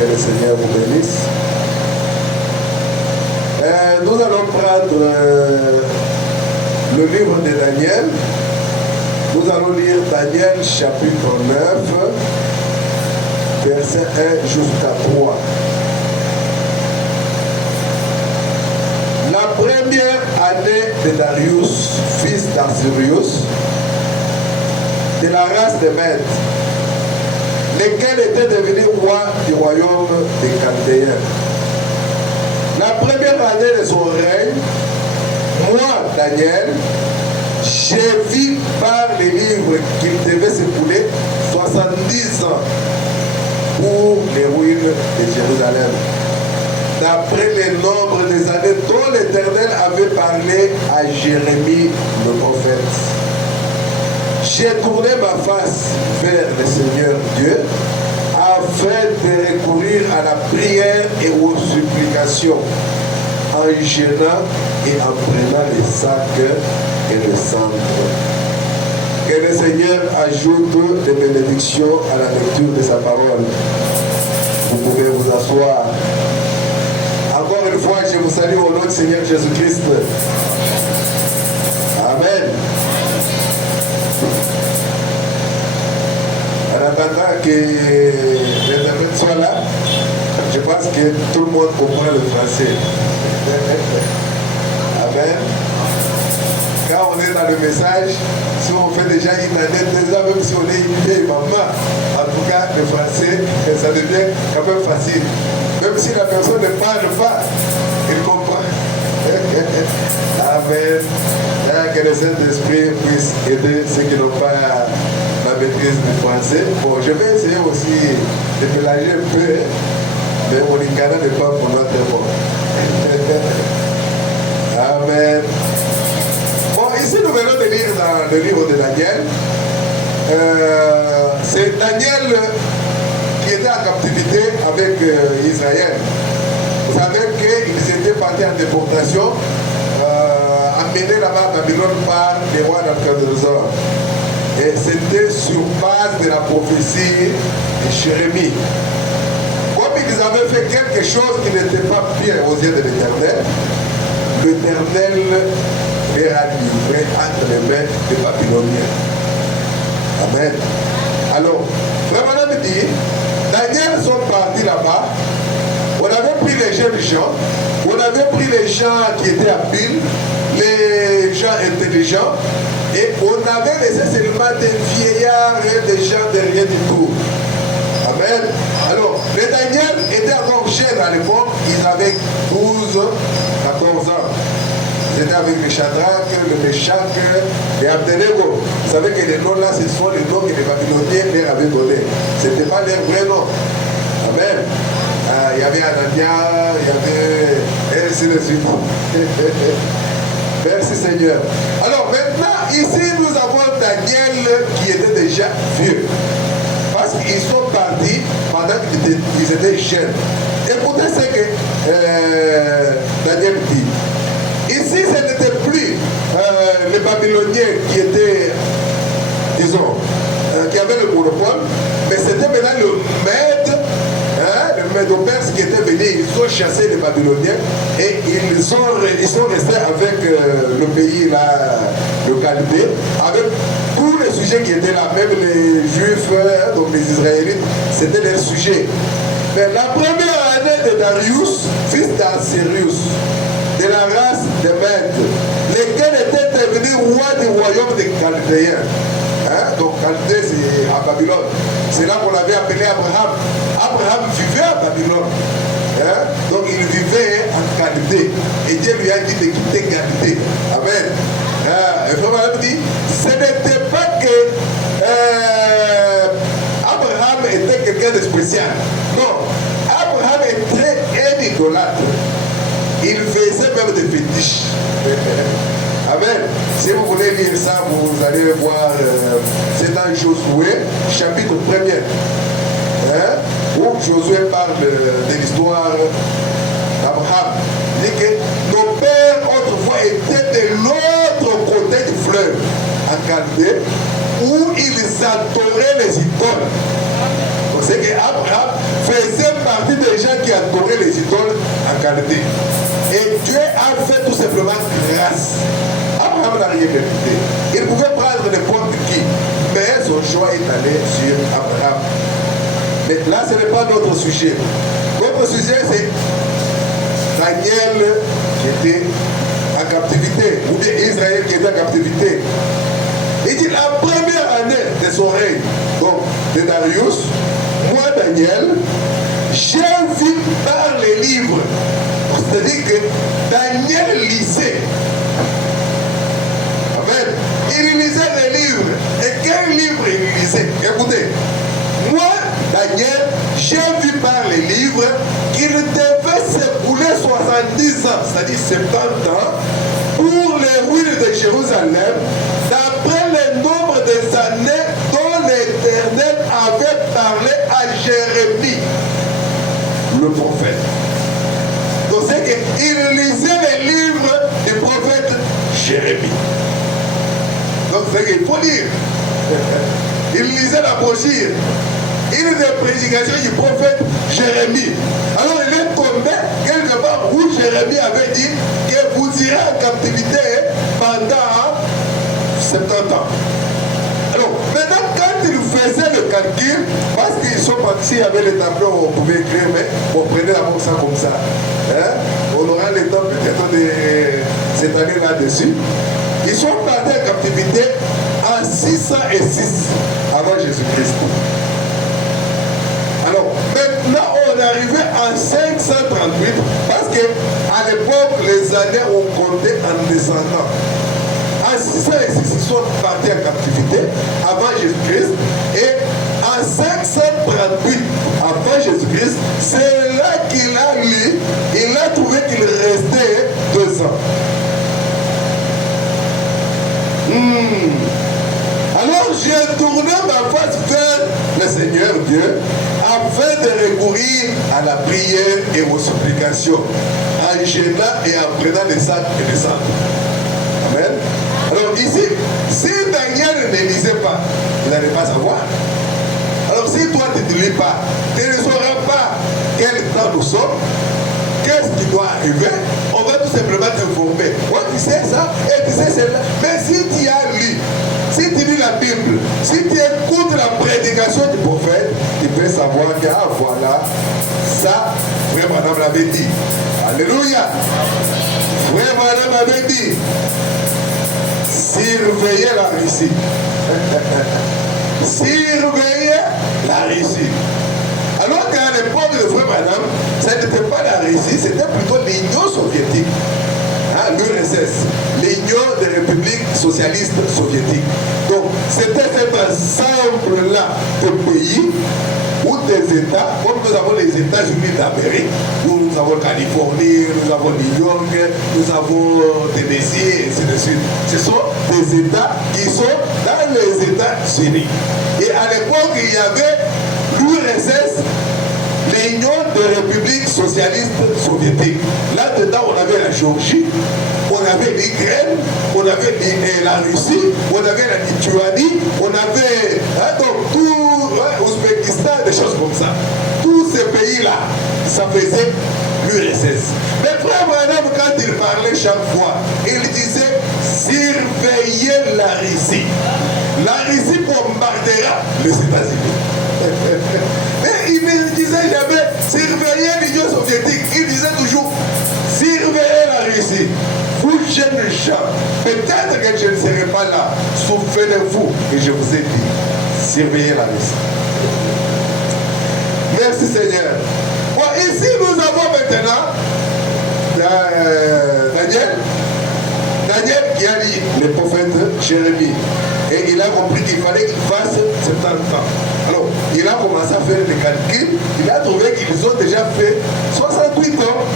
Que le Seigneur vous bénisse. Nous allons prendre le livre de Daniel. Nous allons lire Daniel chapitre 9, verset 1 jusqu'à 3. La première année de Darius, fils d'Assurius, de la race de Mèdes, lequel était devenu roi du royaume des Chaldéens. La première année de son règne, moi, Daniel, j'ai vu par les livres qu'il devait s'écouler 70 ans pour les ruines de Jérusalem, d'après les nombres des années dont l'Éternel avait parlé à Jérémie le prophète. J'ai tourné ma face vers le Seigneur Dieu afin de recourir à la prière et aux supplications, en gênant et en prenant les sacs et le centre. Que le Seigneur ajoute des bénédictions à la lecture de sa parole. Vous pouvez vous asseoir. Encore une fois, je vous salue au nom du Seigneur Jésus-Christ. Amen. En attendant que l'interprète soit là, je pense que tout le monde comprend le français. Amen. Quand on est dans le message, si on fait déjà une année, déjà même si on est une vieille maman, en tout cas le français, ça devient quand même facile. Même si la personne ne parle pas, il comprend. Amen. Que le Saint-Esprit puisse aider ceux qui n'ont pas la maîtrise du français. Bon, je vais essayer aussi de mélanger un peu, mais mon lingala n'est pas pour notre bon. Amen. Bon, ici nous venons de lire dans le livre de Daniel. C'est Daniel qui était en captivité avec Israël. Vous savez qu'ils étaient partis en déportation, amenés là-bas à Babylone par les rois Nabuchodonosor. Et c'était sur base de la prophétie de Jérémie. Comme ils avaient fait quelque chose qui n'était pas bien aux yeux de l'Éternel, l'Éternel les a livrés entre les mains des Babyloniens. Amen. Alors, vraiment me dit, Daniel sont partis là-bas. On avait pris les jeunes gens, on avait pris les gens qui étaient habiles, les gens intelligents, et on avait laissé seulement des vieillards et des gens de rien du tout. Amen. Alors, les Daniel étaient encore jeunes à l'époque, ils avaient 12, 14 ans. Ils étaient avec les Shadrach, le Meshach et Abednego. Vous savez que les noms là, ce sont les noms que les Babyloniens leur avaient donnés. Ce n'était pas leur vrai nom. Amen. Il y avait Anania, il y avait... Et ainsi de suite. Merci Seigneur. Alors maintenant, ici nous avons Daniel qui était déjà vieux. Parce qu'ils sont partis pendant qu'ils étaient jeunes. Écoutez ce que Daniel dit. Ici, ce n'était plus les Babyloniens qui étaient, disons, qui avaient le monopole, mais c'était maintenant le Mède, le Médo-Perse qui était venu. Ils ont chassé les Babyloniens et ils sont restés avec le pays, là, le Chaldée, avec tous les sujets qui étaient là, même les Juifs, donc les Israélites, c'était leurs sujets. Mais la première année de Darius, fils d'Assurius, de la race de Mèdes, lesquels étaient devenus rois du royaume des Chaldéens. Donc Chaldée, c'est à Babylone. C'est là qu'on l'avait appelé Abraham. Abraham vivait à Babylone. Donc il vivait en Chaldée. Et Dieu lui a dit de quitter Chaldée. Amen. Et Frère dit, ce n'était pas que Abraham était quelqu'un de spécial. Non. Abraham était un idolâtre. Il faisait même des fétiches. Amen. Si vous voulez lire ça, vous allez voir, c'est dans Josué, chapitre 1er, où Josué parle de l'histoire d'Abraham. Il dit que nos pères autrefois étaient de l'autre côté du fleuve, à Chaldée, où ils adoraient les idoles. Donc c'est qu'Abraham faisait partie Là, ce n'est pas notre sujet. Notre sujet, c'est Daniel qui était en captivité, ou bien Israël qui était en captivité. Il dit la première année de son règne, donc de Darius, moi, Daniel, j'ai vu par les livres. C'est-à-dire que Daniel lisait. Amen. Il lisait les livres. Et quel livre il lisait? Écoutez, moi, Daniel, j'ai vu par les livres qu'il devait s'écouler 70 ans, c'est-à-dire 70 ans, pour les ruines de Jérusalem, d'après le nombre des années dont l'Éternel avait parlé à Jérémie, le prophète. Donc c'est qu'il lisait les livres du prophète Jérémie. Donc c'est qu'il faut lire. Il lisait la brochure. Il est des prédications du prophète Jérémie. Alors il est tombé quelque part où Jérémie avait dit que vous irez en captivité pendant 70 ans. Alors maintenant quand il faisait le calcul, parce qu'ils sont partis avec les tableaux, on pouvait écrire, mais on prenait d'abord ça comme ça. Hein? On aura le temps peut-être de cette année là-dessus. Ils sont partis en captivité en 606 avant Jésus-Christ. Alors, maintenant, on est arrivé en 538 parce qu'à l'époque, les années ont compté en descendant. En 606, ils sont partis en captivité avant Jésus-Christ. Et en 538 avant Jésus-Christ, c'est là qu'il a lu, il a trouvé qu'il restait 2 ans. Alors j'ai tourné ma face vers le Seigneur Dieu afin de recourir à la prière et aux supplications, en gênant et en prenant les sacs et les sacs. Amen. Alors ici, si Daniel ne lisait pas, il n'allait pas savoir. Alors si toi tu ne lis pas, tu ne sauras pas quel temps nous sommes, qu'est-ce qui doit arriver. On va tout simplement t'informer. Ouais, tu sais ça, et tu sais cela. Mais si tu as lu, si tu lis la Bible, si tu écoutes la prédication du prophète, tu peux savoir que, ah voilà, ça, frère madame l'avait dit. Alléluia. Frère madame avait dit, surveillez la Russie. Surveillez la Russie. Alors qu'à l'époque de frère madame, ce n'était pas la Russie, c'était plutôt l'Union soviétique. Hein, l'URSS, l'Union des républiques socialistes soviétiques. Donc, c'était cet ensemble-là de pays ou des États, comme nous avons les États-Unis d'Amérique, où nous avons Californie, nous avons New York, nous avons Tennessee, et ainsi de suite. Ce sont des États qui sont dans les États-Unis. Et à l'époque, il y avait l'URSS, l'Union des républiques socialistes soviétiques. Là-dedans, on avait la Géorgie, on avait l'Ukraine, on avait la Russie, on avait la Lituanie, on avait donc tout, Ouzbékistan, des choses comme ça. Tous ces pays-là, ça faisait l'URSS. Mais frère madame, quand il parlait chaque fois, il disait surveillez la Russie. La Russie bombardera les États-Unis. Mais il ne disait jamais surveiller l'Union soviétique. Il disait toujours surveiller la Russie. Vous jeunes gens, peut-être que je ne serai pas là. Souvenez-vous que je vous ai dit surveiller la Russie. Merci Seigneur. Bon, ici nous avons maintenant Daniel qui a dit le prophète Jérémie. Et il a compris qu'il fallait qu'il fasse 70 ans. Alors, il a commencé à faire les calculs. Il a trouvé qu'ils ont déjà fait 68 ans.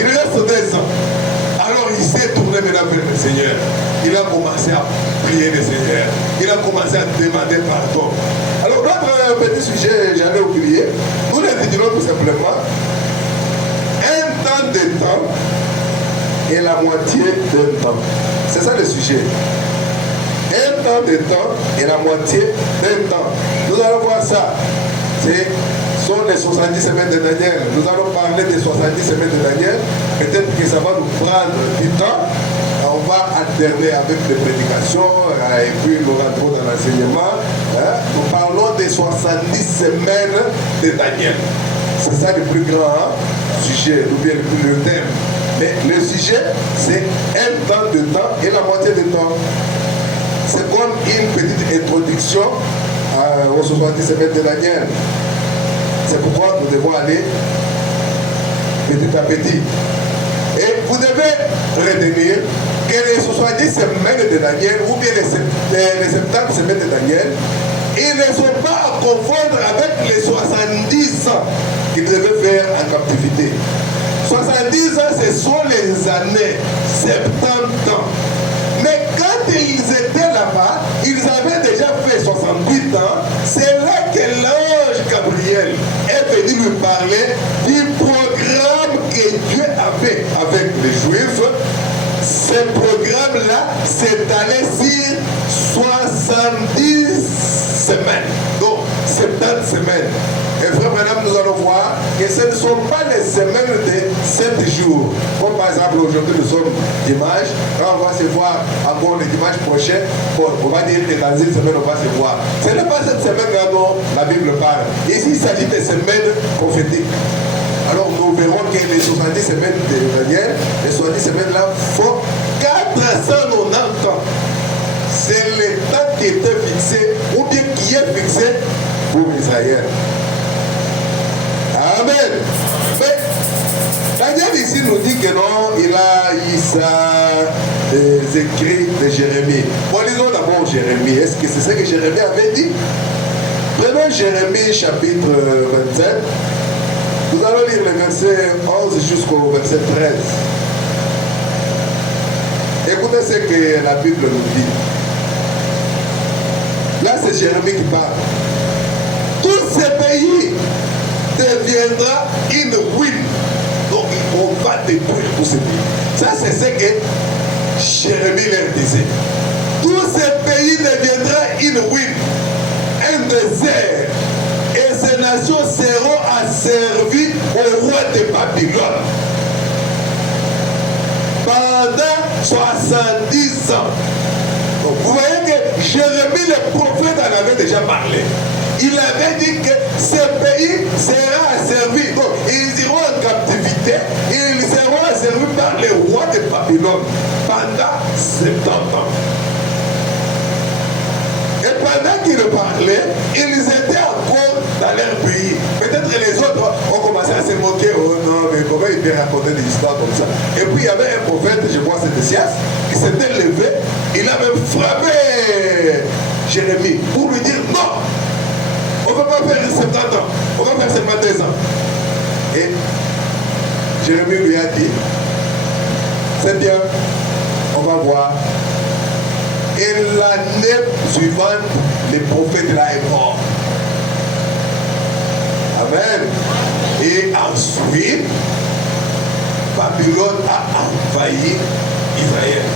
Il reste 2 ans. Alors, il s'est tourné maintenant vers le Seigneur. Il a commencé à prier le Seigneur. Il a commencé à demander pardon. Alors, notre petit sujet, j'en ai oublié. Nous l'intitulons tout simplement un temps de temps et la moitié d'un temps. C'est ça le sujet. Un temps de temps et la moitié d'un temps. Nous allons voir ça. Ce sont les 70 semaines de Daniel. Nous allons parler des 70 semaines de Daniel. Peut-être que ça va nous prendre du temps. On va alterner avec les prédications et puis nous rentrons dans l'enseignement. nous parlons des 70 semaines de Daniel. C'est ça le plus grand sujet, ou bien le thème. Mais le sujet, c'est un temps de temps et la moitié de temps. C'est comme une petite introduction aux 70 semaines de Daniel. C'est pourquoi nous devons aller petit à petit. Et vous devez retenir que les 70 semaines de Daniel, ou bien les 70 semaines de Daniel, ils ne sont pas à confondre avec les 70 ans qu'ils devaient faire en captivité. 70 ans, ce sont les années 70 ans. Mais quand ils étaient là-bas, ils avaient déjà fait 68 ans. C'est là que l'ange Gabriel est venu lui parler du programme que Dieu avait avec les Juifs. Ce programme-là s'étalait sur 70 semaines. Donc, 70 semaines. Et frère, madame, nous allons voir que ce ne sont pas les semaines de 7 jours. Comme par exemple, aujourd'hui, nous sommes dimanche. Quand on va se voir encore le dimanche prochain, on va dire que dans une semaine, on va se voir. Ce n'est pas cette semaine-là dont la Bible parle. Ici, il s'agit des semaines prophétiques. Alors, nous verrons que les 70 semaines de Daniel, les 70 semaines-là font 490 ans. C'est le temps qui était fixé, ou bien qui est fixé pour Israël. Amen. Mais Daniel ici nous dit que non, il a eu ça des écrits de Jérémie. Bon, lisons d'abord Jérémie. Est-ce que c'est ça que Jérémie avait dit? Prenons Jérémie chapitre 27. Nous allons lire le verset 11 jusqu'au verset 13. Écoutez ce que la Bible nous dit. Là, c'est Jérémie qui parle. Tous ces pays deviendra une ruine. Donc, on va détruire tous ces pays. Ça, c'est ce que Jérémie leur disait. Tous ces pays deviendront une ruine, un désert. Et ces nations seront asservies au roi de Babylone pendant 70 ans. Donc, vous voyez que Jérémie, le prophète, en avait déjà parlé. Il avait dit que ce pays sera asservi. Donc, ils iront en captivité et ils seront asservis par les rois de Babylone pendant 70 ans. Et pendant qu'ils parlaient, ils étaient encore dans leur pays. Peut-être les autres ont commencé à se moquer. Oh non, mais comment il peut raconter des histoires comme ça? Et puis il y avait un prophète, je crois c'était Sias, qui s'était levé. Il a même frappé Jérémie pour lui dire non. On ne peut pas faire 70 ans, on va faire 72 ans. Et Jérémie lui a dit, c'est bien, on va voir. Et l'année suivante, le prophète là est mort. Amen. Et ensuite, Babylone a envahi Israël.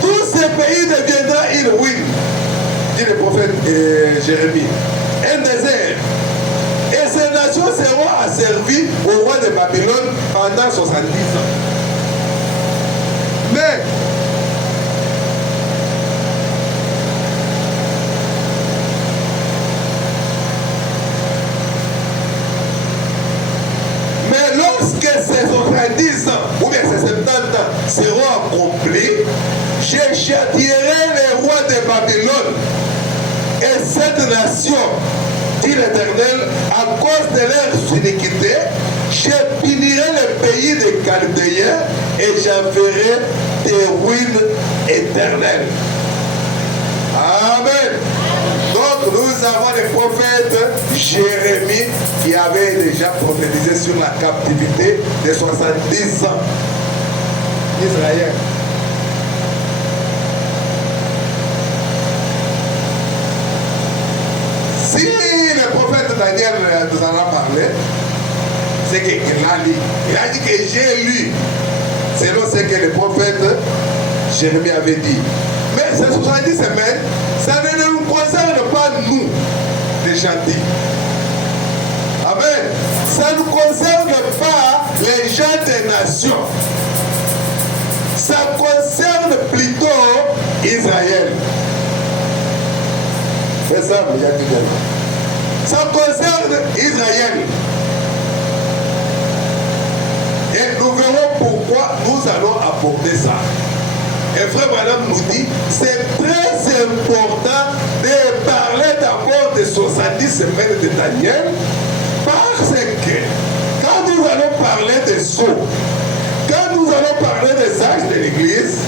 Tous ces pays deviendront une ruine, dit le prophète Jérémie, un désert. Et ces nations seront asservies au roi de Babylone pendant 70 ans. Mais lorsque ces 70 ans, ou bien ces 70 ans seront accomplis, je châtierai les rois de Babylone et cette nation, dit l'Éternel, à cause de leur iniquité, je punirai le pays des Chaldéens et j'enverrai des ruines éternelles. Amen. Donc nous avons le prophète Jérémie qui avait déjà prophétisé sur la captivité de 70 ans d'Israël. Si le prophète Daniel nous en a parlé, c'est qu'il a lu. Il a dit que j'ai lu selon ce que le prophète Jérémie avait dit. Mais ces 70 semaines, ça ne nous concerne pas nous, les gentils. Amen. Ça ne nous concerne pas les gens des nations. Ça concerne plutôt Israël. C'est ça, mais il y a que des... Ça concerne Israël. Et nous verrons pourquoi nous allons apporter ça. Et frère Madame nous dit, c'est très important de parler d'abord des 70 semaines de Daniel, parce que quand nous allons parler des sceaux, quand nous allons parler des âges de l'Église,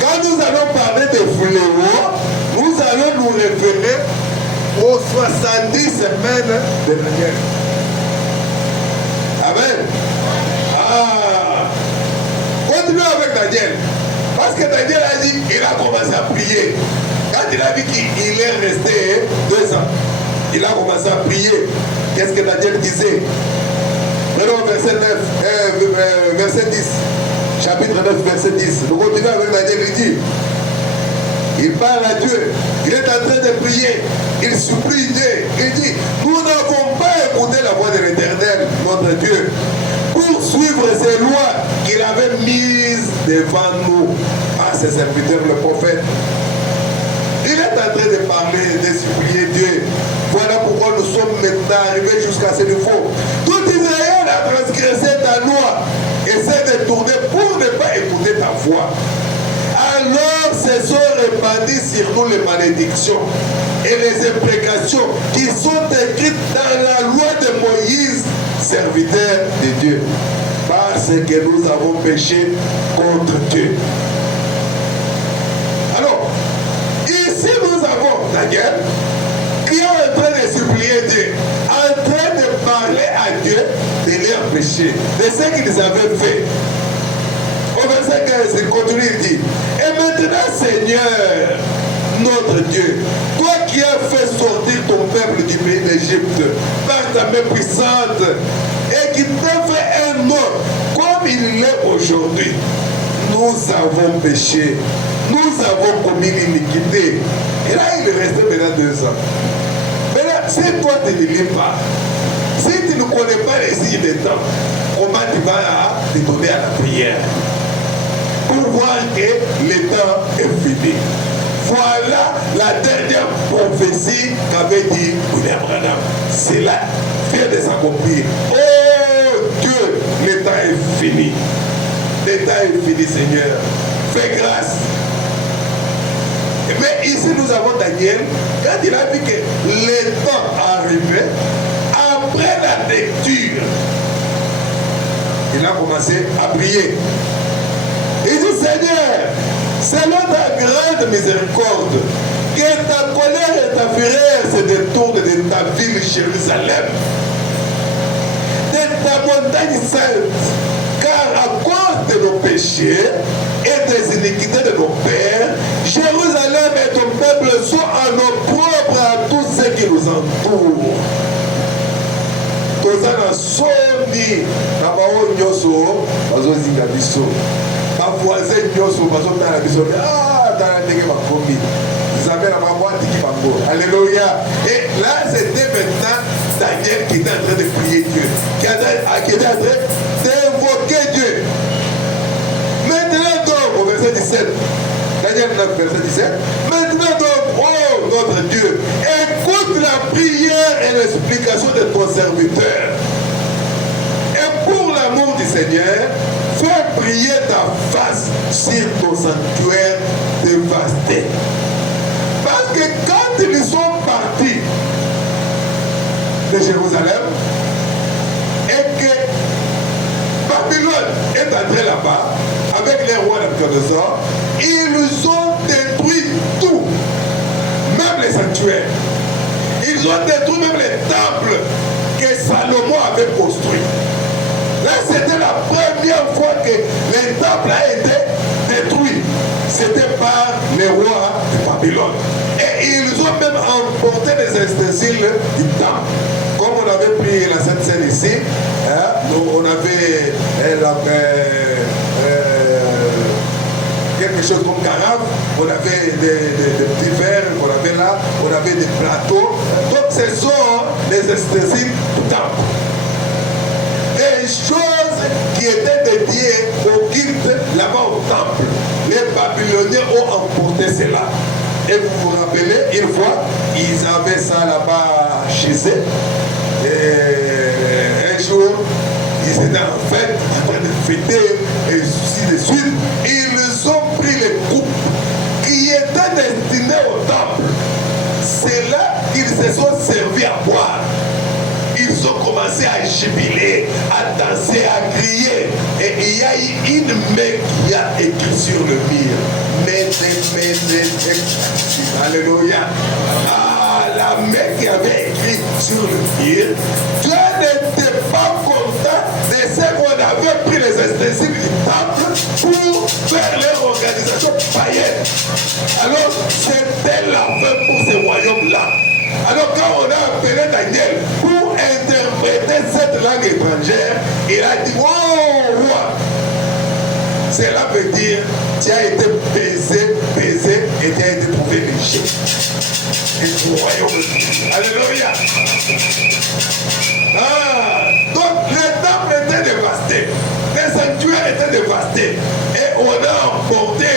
quand nous allons parler des fléaux, nous allons nous référer aux 70 semaines de Daniel. Amen. Continuons avec Daniel. Parce que Daniel a dit qu'il a commencé à prier. Quand il a vu qu'il est resté 2 ans, il a commencé à prier. Qu'est-ce que Daniel disait? Prenons verset 9, verset 10. Chapitre 9, verset 10. Nous continuons avec Daniel, il dit. Il parle à Dieu. Il est en train de prier. Il supplie Dieu. Il dit, nous n'avons pas écouté la voix de l'Éternel, notre Dieu, pour suivre ces lois qu'il avait mises devant nous à ses serviteurs, le prophète. Il est en train de parler, de supplier Dieu. Voilà pourquoi nous sommes maintenant arrivés jusqu'à ce niveau. Tout Israël a transgressé ta loi et s'est détourné pour ne pas écouter ta voix. Alors se sont répandues sur nous les malédictions et les imprécations qui sont écrites dans la loi de Moïse, serviteur de Dieu, parce que nous avons péché contre Dieu. Alors, ici nous avons Daniel qui est en train de supplier Dieu, en train de parler à Dieu de leurs péchés, de ce qu'ils avaient fait. Au verset 15, il continue, il dit, et maintenant Seigneur, notre Dieu, toi qui as fait sortir ton peuple du pays d'Égypte par ta main puissante et qui t'a fait un nom comme il est aujourd'hui, nous avons péché, nous avons commis l'iniquité. Et là, il est resté maintenant 2 ans. Mais là, si toi tu ne lis pas, si tu ne connais pas les signes des temps, comment tu vas te donner à la prière pour voir que le temps est fini? Voilà la dernière prophétie qu'avait dit William Branham. C'est là, vient de s'accomplir. Oh Dieu, le temps est fini. Le temps est fini, Seigneur. Fais grâce. Mais ici, nous avons Daniel, quand il a vu que le temps arrivait, après la lecture, il a commencé à prier. Il dit, Seigneur, selon ta grande miséricorde, que ta colère et ta fureur se détournent de ta ville Jérusalem, de ta montagne sainte, car à cause de nos péchés et des iniquités de nos pères, Jérusalem et ton peuple sont en opprobre à tous ceux qui nous entourent. Tozana soni na bao nyoso bazozinga biso. Voisin nyoso bazotala biso. Ah, tala ndenge bakomi. Isabelle a mabwati ki bango. Alléluia. Et là, c'était maintenant Daniel qui était en train de prier Dieu, qui était en train d'invoquer Dieu. Maintenant donc, au verset 17, Daniel 9, verset 17, maintenant donc, oh notre Dieu, écoute la prière et l'explication de ton serviteur. Et pour l'amour du Seigneur, fais briller ta face sur ton sanctuaire dévasté. Parce que quand ils sont partis de Jérusalem et que Babylone est entrée là-bas avec les rois Nabuchodonosor, ils ont détruit tout, même les sanctuaires. Ils ont détruit même les temples que Salomon avait construits. Là, c'était la première fois que les temples a été détruits. C'était par les rois de Babylone. Et ils ont même emporté les ustensiles du temple. Comme on avait pris la Sainte Seine ici, on avait quelque chose comme carafe, on avait des petits verres, on avait là, on avait des plateaux. Donc ce sont les ustensiles du temple. Des choses qui étaient dédiées au culte là-bas au temple. Les Babyloniens ont emporté porté cela. Et vous vous rappelez, une fois, ils avaient ça là-bas chez eux. Et un jour, ils étaient en fête, en train de fêter, et ainsi de suite. Ils ont pris les coupes qui étaient destinées au temple. C'est là qu'ils se sont servis à boire. Ils ont commencé à jubiler, à danser, à crier. Et il y a eu une main qui a écrit sur le mur. Alléluia. Ah, la main qui avait écrit sur le mur. Dieu n'était pas content de ce qu'on avait pris les ustensiles du temple pour faire leur organisation païenne. Alors, c'était la fin pour ce royaume-là. Alors quand on a appelé Daniel pour interpréter cette langue étrangère, il a dit, oh roi, cela veut dire, tu as été baisé, et tu as été trouvé léger. Et du royaume. Alléluia. Ah, donc le temple était dévasté, les sanctuaires étaient dévastés, et on a emporté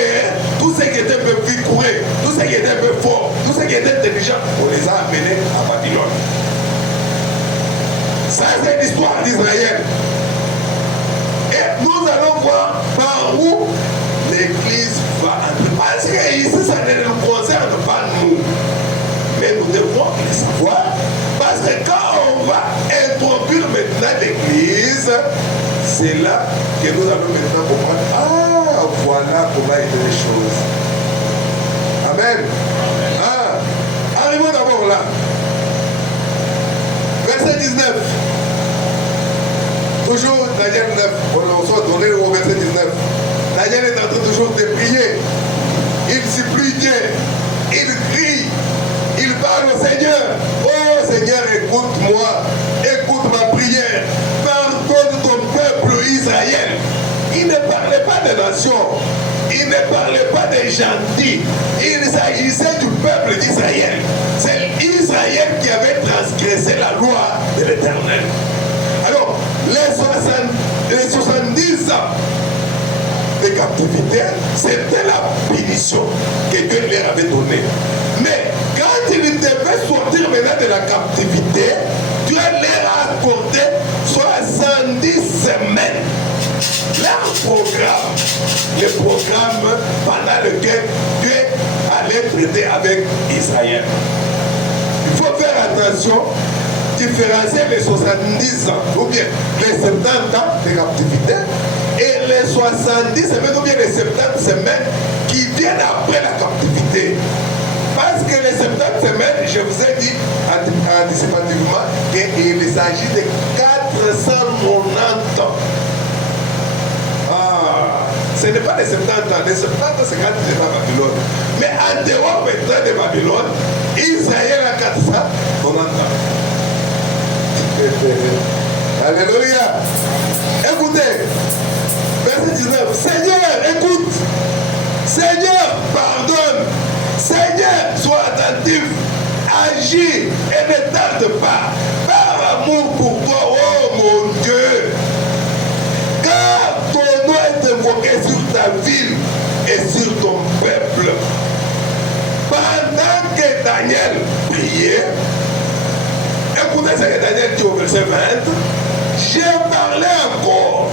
tout ce qui était un peu vigoureux, tout ce qui était un peu fort, tout ce qui était intelligent, on les a amenés à Babylone. Ça, c'est l'histoire d'Israël. Et nous allons voir par où l'Église va entrer. Parce que ici, ça ne nous concerne pas nous. Mais nous devons le savoir. Parce que quand on va introduire maintenant l'Église, c'est là que nous allons maintenant comprendre. Ah, voilà comment étaient les choses. Amen. Ah, arrivons d'abord là. Verset 19. Toujours Daniel 9. On soit donné au verset 19. Daniel est en train toujours de prier. Il suppliait. Il crie. Il parle au Seigneur. Oh Seigneur, écoute-moi. Écoute ma prière. Pardonne ton peuple Israël. Il ne parlait pas des nations. Il ne parlait pas des gentils. Il s'agissait du peuple d'Israël. C'est Israël qui avait transgressé la loi de l'Éternel. Alors, les 70 ans de captivité, c'était la punition que Dieu leur avait donnée. Mais quand ils devaient sortir maintenant de la captivité, Dieu leur a accordé 70 semaines. Leur programme, le programme pendant lequel Dieu allait traiter avec Israël. Il faut faire attention, différencier les 70 ans, ou bien les 70 ans de captivité, et les 70 semaines, ou bien les 70 semaines qui viennent après la captivité. Parce que les 70 semaines, je vous ai dit anticipativement qu'il s'agit de 490 ans. Ce n'est pas les 70 ans. Les 70 ans, c'est quand il est à Babylone. Mais en dehors maintenant de Babylone, Israël a 490 ans. Alléluia. Écoutez, verset 19. Seigneur, écoute. Seigneur, pardonne. Seigneur, sois attentif. Agis et ne tarde pas. Par amour pour toi, oh mon Dieu. Car ton nom est invoqué sur ta ville et sur ton peuple. Pendant que Daniel priait, écoutez ce que Daniel dit au verset 20, j'ai parlé encore.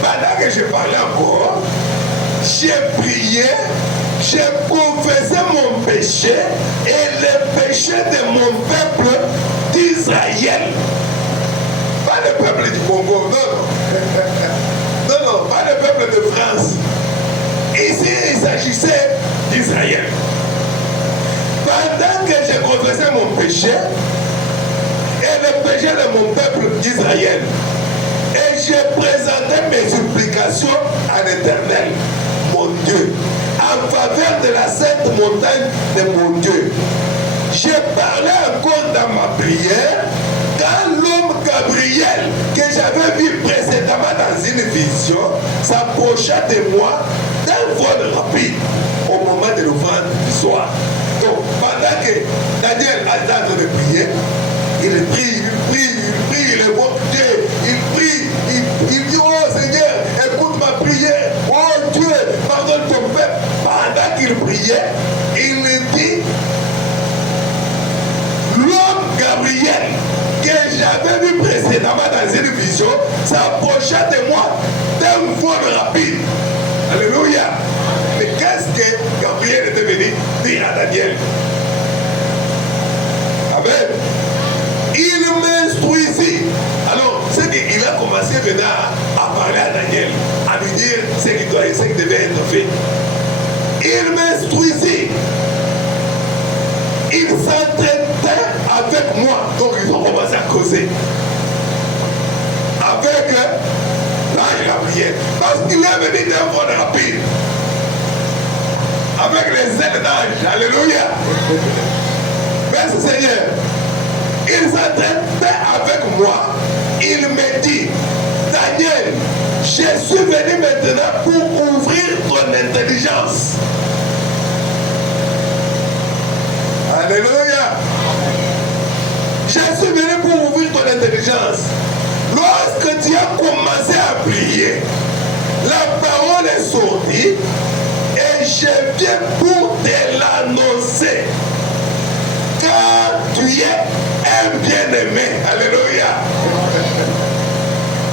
Pendant que je parlais encore, j'ai prié, j'ai confessé mon péché et le péché de mon peuple d'Israël. Pas le peuple du Congo, non. Non, non, pas le peuple de France. Ici, il s'agissait d'Israël. Pendant que j'ai confessé mon péché et le péché de mon peuple d'Israël, et j'ai présenté mes supplications à l'Éternel, mon Dieu, en faveur de la sainte montagne de mon Dieu. J'ai parlé encore dans ma prière quand l'homme Gabriel, que j'avais vu précédemment dans une vision, s'approcha de moi d'un vol rapide au moment de l'ouvrage du soir. Donc, pendant que Daniel a en train de prier, il prie, il évoque Dieu, il prie, il dit, oh Seigneur, écoute ma prière, oh Dieu, pardonne ton peuple. Pendant qu'il priait, il dit, l'homme Gabriel que j'avais vu précédemment dans une vision s'approcha de moi d'un vol rapide. Alléluia. Mais qu'est-ce que Gabriel était venu dire à Daniel? Amen. Il m'instruisit. Alors, c'est qu'il a commencé maintenant à parler à Daniel, à lui dire ce qui devait être fait. Il m'instruisit. Il s'entretenait avec moi. Donc, ils ont commencé à causer. Avec l'ange Gabriel. Parce qu'il est venu d'un vol rapide. Avec les ailes d'ange. Alléluia. Merci Seigneur. Il s'entretenait avec moi. Il me dit, Daniel, je suis venu maintenant pour ouvrir ton intelligence. Alléluia. Je suis venu pour ouvrir ton intelligence. Lorsque tu as commencé à prier, la parole est sortie et je viens pour te l'annoncer. Car tu es un bien-aimé. Alléluia.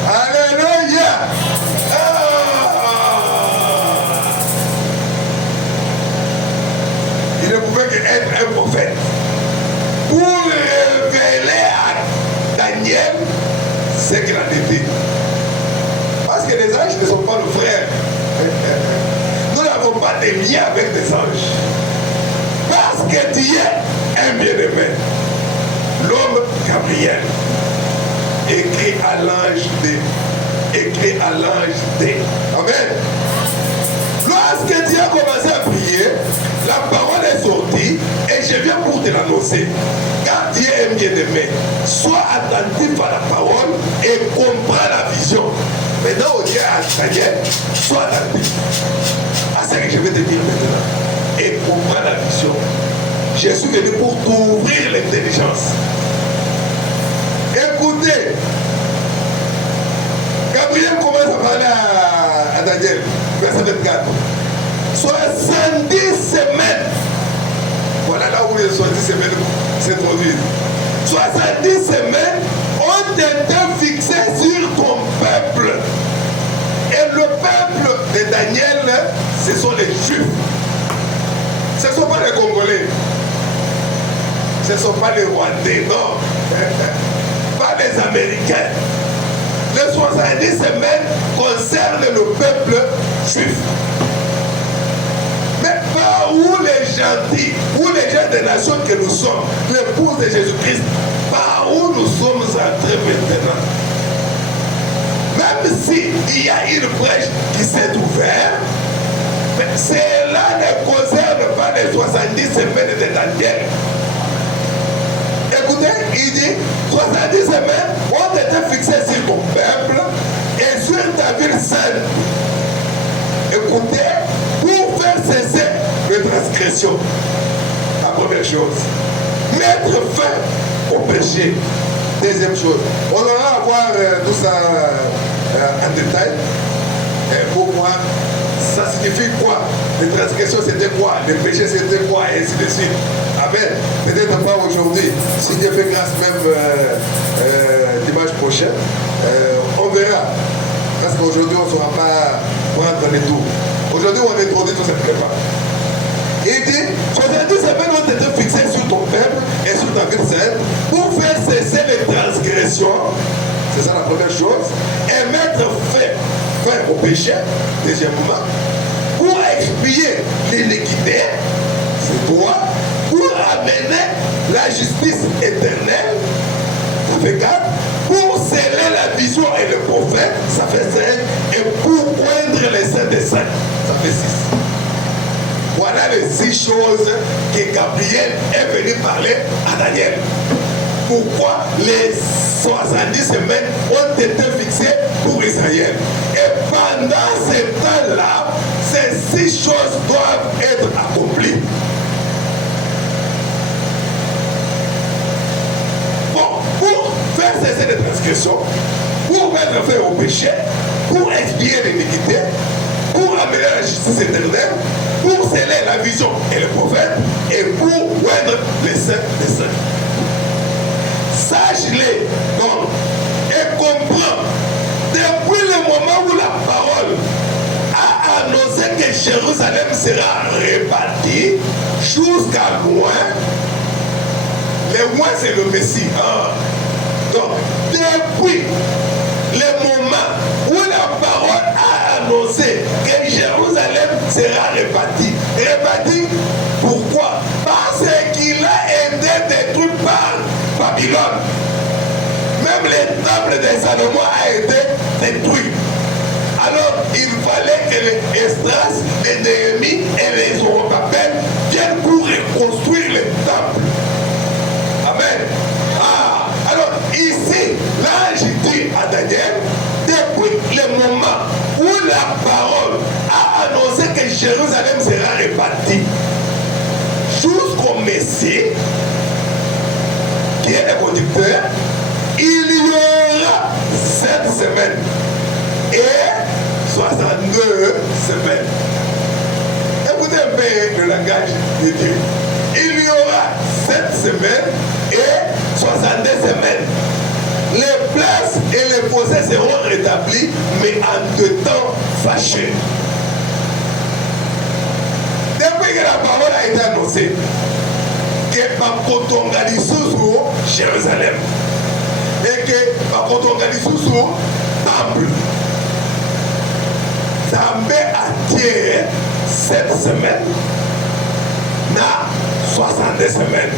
Alléluia. Il ne pouvait qu'être un prophète. Pour révéler à Daniel ce qu'il a été. Parce que les anges ne sont pas nos frères. Nous n'avons pas de lien avec des anges. Parce que tu es un bien-aimé. L'homme Gabriel, écrit à l'ange D. Écrit à l'ange D. Amen. Lorsque tu as commencé à prier, la parole est sortie et je viens pour te l'annoncer. Car tu es un bien-aimé. Sois attentif à la parole et comprends la vision. Maintenant, on dit à Daniel, sois attentif à ce que je vais te dire maintenant. Et comprends la vision. Je suis venu pour t'ouvrir l'intelligence. Écoutez, Gabriel commence à parler à Daniel, verset 24. 70 semaines. Voilà là où les 70 semaines s'introduisent. 70 semaines ont été fixées sur ton peuple. Et le peuple de Daniel, ce sont les Juifs. Ce ne sont pas les Congolais. Ce ne sont pas les Rwandais, non. Pas les Américains. Les 70 semaines concernent le peuple juif. Mais par où les gentils, où les gens des nations que nous sommes, l'épouse de Jésus-Christ, par où nous sommes entrés maintenant. Même s'il y a une brèche qui s'est ouverte, cela ne concerne pas les 70 semaines de Daniel. Écoutez, il dit 70 semaines ont été fixées sur ton peuple et sur ta ville sainte. Écoutez, pour faire cesser les transgressions. La première chose, mettre fin au péché. Deuxième chose, on aura à voir tout ça en détail. Et pour moi, ça signifie quoi? Les transgressions c'était quoi? Les péchés c'était quoi? Et ainsi de suite. Amen. Peut-être pas aujourd'hui. Si Dieu fait grâce même dimanche prochain, on verra. Parce qu'aujourd'hui on ne saura pas prendre les tours. Aujourd'hui on introduit tout simplement. Il dit, 70 semaines ont été fixées sur ton peuple et sur ta ville sainte pour faire cesser les transgressions. C'est ça la première chose. Et mettre fin au péché. Deuxièmement, pour expier l'iniquité, c'est toi, pour amener la justice éternelle, ça fait 4, pour sceller la vision et le prophète, ça fait 5, et pour oindre les saints des saints, ça fait 6. Voilà les 6 choses que Gabriel est venu parler à Daniel. Pourquoi les 70 semaines ont été fixées pour Israël. Et pendant ce temps-là, ces 6 choses doivent être accomplies. Bon, pour faire cesser les transgressions, pour mettre fin au péché, pour expier l'iniquité, pour amener sceller la justice éternelle, pour sceller la vision et le prophète, et pour oindre les saints des saints. Sache-les donc et comprends, depuis le moment où la parole a annoncé que Jérusalem sera rebâtie jusqu'à loin, le loin c'est le Messie. Donc, depuis le moment où la parole a annoncé que Jérusalem sera rebâtie, pourquoi? Parce qu'il a été détruit par Babylone. Même le temple de Salomon a été détruit. Alors, il fallait que les Esdras, les Néhémie et les Zorobabel viennent pour reconstruire le temple. Amen. Alors, ici, l'ange dit à Daniel, depuis le moment où la parole a annoncé que Jérusalem sera rebâtie, jusqu'au Messie, qui est le conducteur, il y aura 7 semaines et 62 semaines. Écoutez un peu le langage de Dieu. Il y aura 7 semaines et 62 semaines. Les places et les fossés seront rétablis, mais en 2 temps fâchés. Depuis que la parole a été annoncée, que Bakotonga lisusu Jérusalem et que Bakotonga lisusu temple, Zambé a tiré 7 semaines na 62 semaines.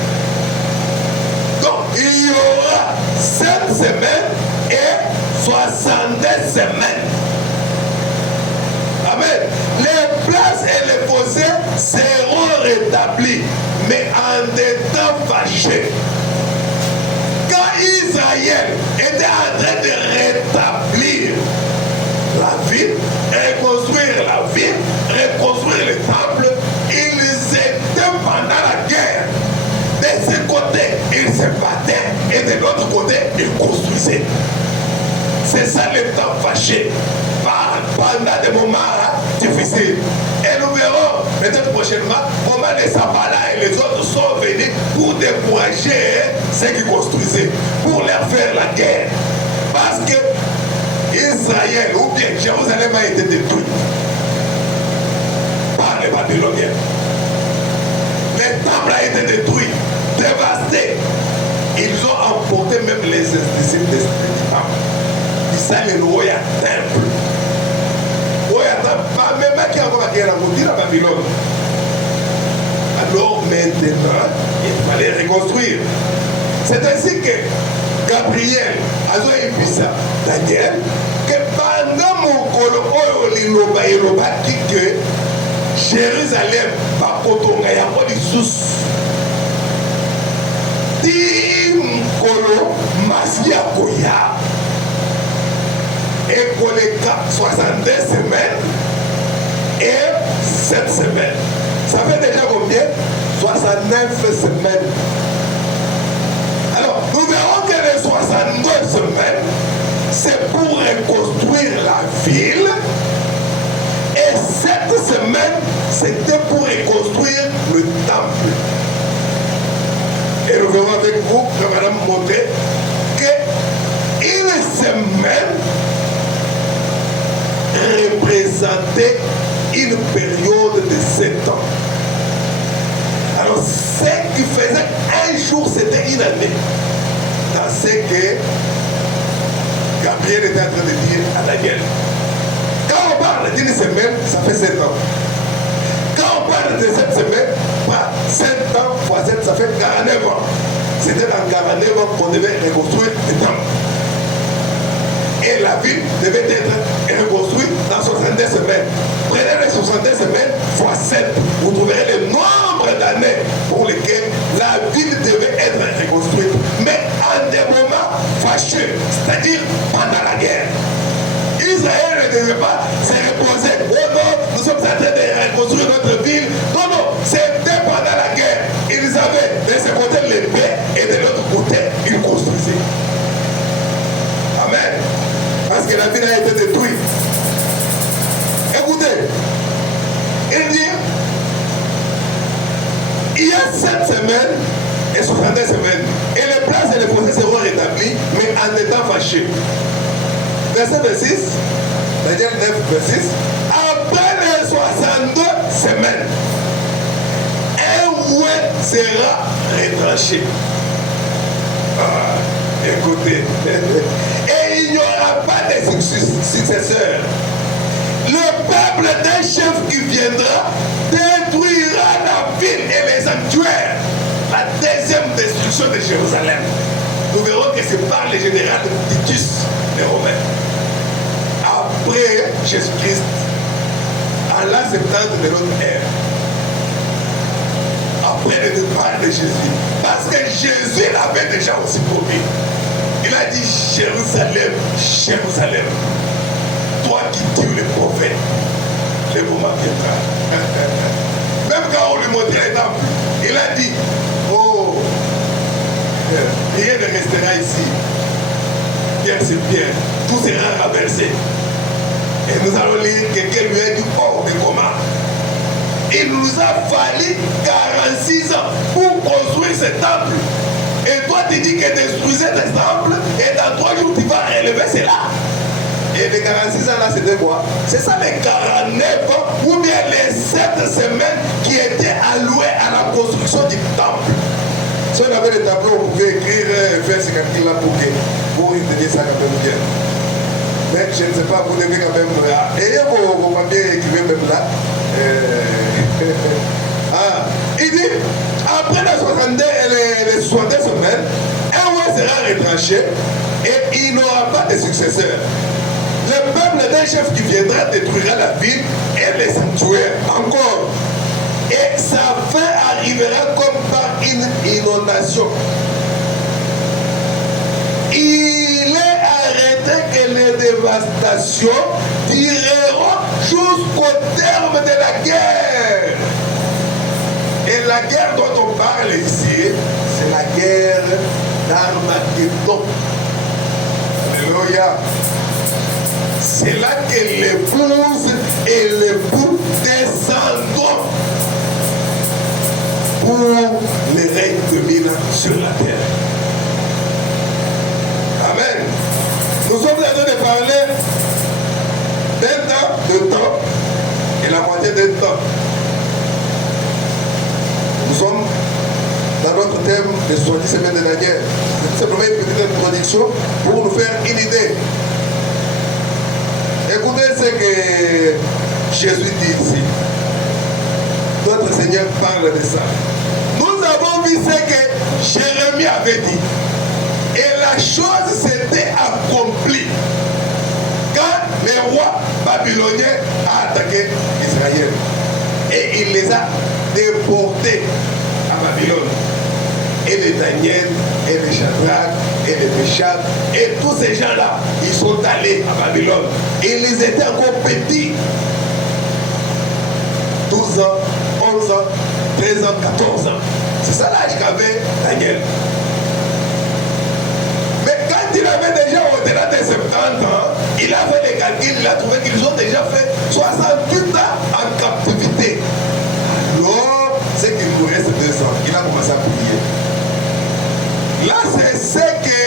Donc il y aura 7 semaines et 62 semaines. Amen. Les places et les fossés seront rétablis, mais en des temps fâchés. Quand Israël était en train de rétablir la ville, reconstruire la ville, reconstruire le temple, ils étaient pendant la guerre. De ce côté, ils se battaient et de l'autre côté, ils construisaient. C'est ça le temps fâché. Pendant des moments difficiles. Et nous verrons peut-être prochainement comment les Sabala et les autres sont venus pour décourager ceux qui construisaient, pour leur faire la guerre. Parce que Israël ou bien Jérusalem a été détruite par les Babyloniens. Le temple a été détruit, dévasté. Ils ont emporté même les disciples du temple. Ils s'allaient louer un temple. Même qui a encore la Babylone. Alors maintenant, il fallait reconstruire. C'est ainsi que Gabriel a dit ça, Daniel, que pendant mon colo, il que Jérusalem va potonga ya kodi sous. Tim colo masia koya. Et pour les 62 semaines et 7 semaines. Ça fait déjà combien? 69 semaines. Alors, nous verrons que les 62 semaines, c'est pour reconstruire la ville. Et 7 semaines, c'était pour reconstruire le temple. Et nous verrons avec vous, que madame montrer, qu'une semaine représentait une période de 7 ans. Alors, ce qui faisait un jour, c'était une année. Dans ce que Gabriel était en train de dire à Daniel. Quand on parle d'une semaine, ça fait 7 ans. Quand on parle de cette semaine, 7 ans fois 7, ça fait 49 ans. C'était dans 49 ans qu'on devait reconstruire le temple. Et la ville devait être reconstruite dans 62 semaines. Prenez les 62 semaines fois 7. Vous trouverez le nombre d'années pour lesquelles la ville devait être reconstruite. Mais en des moments fâcheux, c'est-à-dire pendant la guerre. Israël ne devait pas se reposer. Oh non, nous sommes en train de reconstruire notre ville. Non, non, c'était pendant la guerre. Ils avaient de ce côté l'épée et de l'autre côté, ils construisaient. Amen. Parce que la ville a été détruite. Écoutez, 32 semaines. Et les places et les procès seront rétablis, mais en étant fâchés. Verset 26. Daniel 9, verset 6. Après les 62 semaines, un ouet sera retranché. Écoutez. Et il n'y aura pas de successeurs. Le peuple d'un chef qui viendra détruira la ville et les sanctuaires. La deuxième destruction de Jérusalem. Nous verrons que c'est par le général Titus, les Romains. Après Jésus-Christ, à l'an 70 de notre ère. Après le départ de Jésus. Parce que Jésus l'avait déjà aussi promis. Il a dit Jérusalem, Jérusalem, toi qui tues les prophètes, le moment viendra. Même quand on lui montrait les temples, il a dit, oh, rien ne restera ici. Pierre c'est Pierre, tout sera renversé. Et nous allons lire que quelqu'un lui a dit, oh, mais comment? Il nous a fallu 46 ans pour construire ce temple. Et toi tu dis que détruisez ce temple et dans 3 jours tu vas relever cela. Et les 46 ans là, c'était quoi? C'est ça les 49 ans ou bien les 7 semaines qui étaient allouées à la construction du temple. Si on avait les tableaux, on pouvait écrire, faire ce calcul-là pour retenir ça quand même bien. Mais je ne sais pas, vous devez quand même... ayez vos papiers écrivés même là. Il dit, après les 62 semaines, un ouet sera retranché et il n'aura pas de successeur. Le peuple d'un chef qui viendra détruira la ville et les sanctuaires. Encore. Et sa fin arrivera comme par une inondation. Il est arrêté que les dévastations dureront jusqu'au terme de la guerre. Et la guerre dont on parle ici, c'est la guerre d'Armageddon. Alléluia. C'est là que l'épouse et l'époux descendront pour les règnes de 1000 ans sur la terre. Amen. Nous sommes en train de parler d'un temps, de temps, et la moitié d'un temps. Nous sommes dans notre thème de 70 semaines de la guerre. C'est simplement une petite introduction pour nous faire une idée. Écoutez ce que Jésus dit ici. Notre Seigneur parle de ça. Nous avons vu ce que Jérémie avait dit. Et la chose s'était accomplie quand le roi babylonien a attaqué Israël. Et il les a déportés à Babylone. Et les Daniel, et les Shadrach, et les Meshach, et tous ces gens-là, ils sont allés à Babylone. Et ils étaient encore petits. 12 ans, 11 ans, 13 ans, 14 ans. C'est ça l'âge qu'avait Daniel. Mais quand il avait déjà au-delà de 70 ans, il a fait les calculs, il a trouvé qu'ils ont déjà fait 68 ans en captivité. Alors, c'est qu'il nous reste 2 ans. Il a commencé à prier. Là, c'est ce que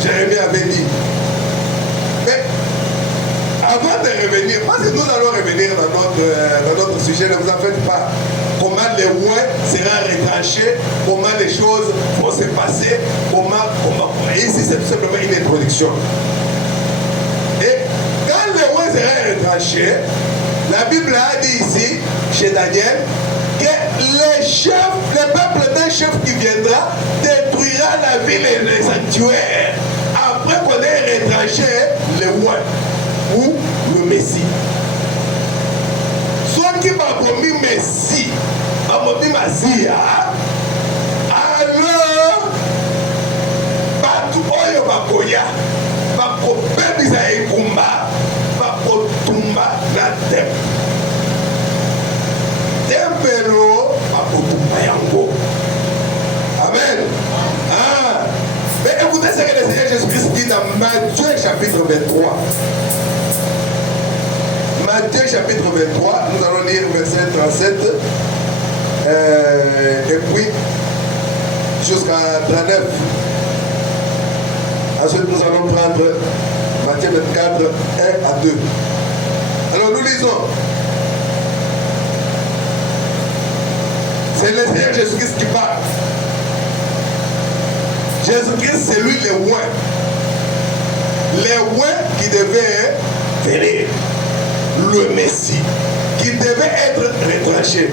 Jérémie avait dit. Mais avant de revenir, parce que nous allons revenir dans notre sujet, ne vous en faites pas. Comment le roi sera retranché, comment les choses vont se passer, comment. Ici, c'est tout simplement une introduction. Et quand le roi sera retranché, la Bible a dit ici, chez Daniel, que le peuple d'un chef qui viendra détruira la ville et les sanctuaires. Après qu'on ait retranché le roi ou le Messie. Ceux qui m'ont promis Messie, m'ont promis Masia, alors, Batu Oyo Bakoya, Bakopemisa Ekumba, Bakotumba na Temple. Tempelo Bakotumba Yango. Amen. Mais écoutez ce que le Seigneur Jésus-Christ dit dans Matthieu chapitre 23. Matthieu chapitre 23, nous allons lire verset 37 et puis jusqu'à 39. Ensuite, nous allons prendre Matthieu 24, 1 à 2. Alors, nous lisons. C'est le Seigneur Jésus-Christ qui parle. Jésus-Christ, c'est lui le roi. Le roi qui devait venir. Le Messie, qui devait être retranché.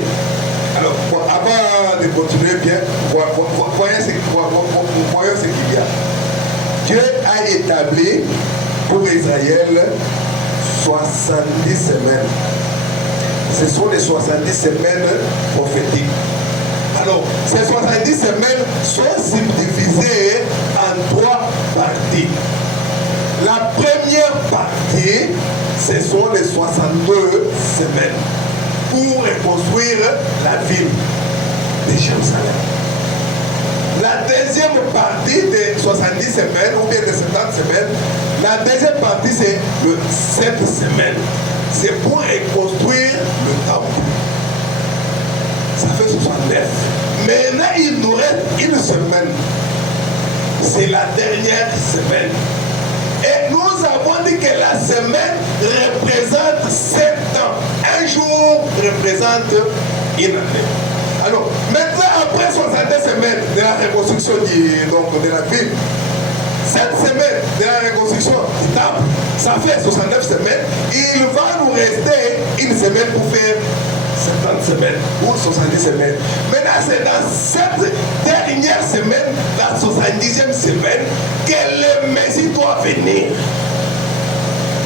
Alors, avant de continuer bien, voyons ce qu'il y a. Dieu a établi pour Israël 70 semaines. Ce sont les 70 semaines prophétiques. Alors, ces 70 semaines sont subdivisées en 3 parties. La première partie, ce sont les 62 semaines pour reconstruire la ville de Jérusalem. La deuxième partie des 70 semaines, ou bien des 70 semaines, la deuxième partie, c'est le 7 semaines. C'est pour reconstruire le temple. Ça fait 69. Maintenant, il nous reste une semaine. C'est la dernière semaine. Et nous avons dit que la semaine représente 7 ans. Un jour représente une année. Alors, maintenant, après 62 semaines de la reconstruction de la ville, 7 semaines de la reconstruction du temple, ça fait 69 semaines. Il va nous rester une semaine pour faire 70 semaines ou 70 semaines. Maintenant, c'est dans cette dernière semaine, la 70e semaine, que le Messie doit venir.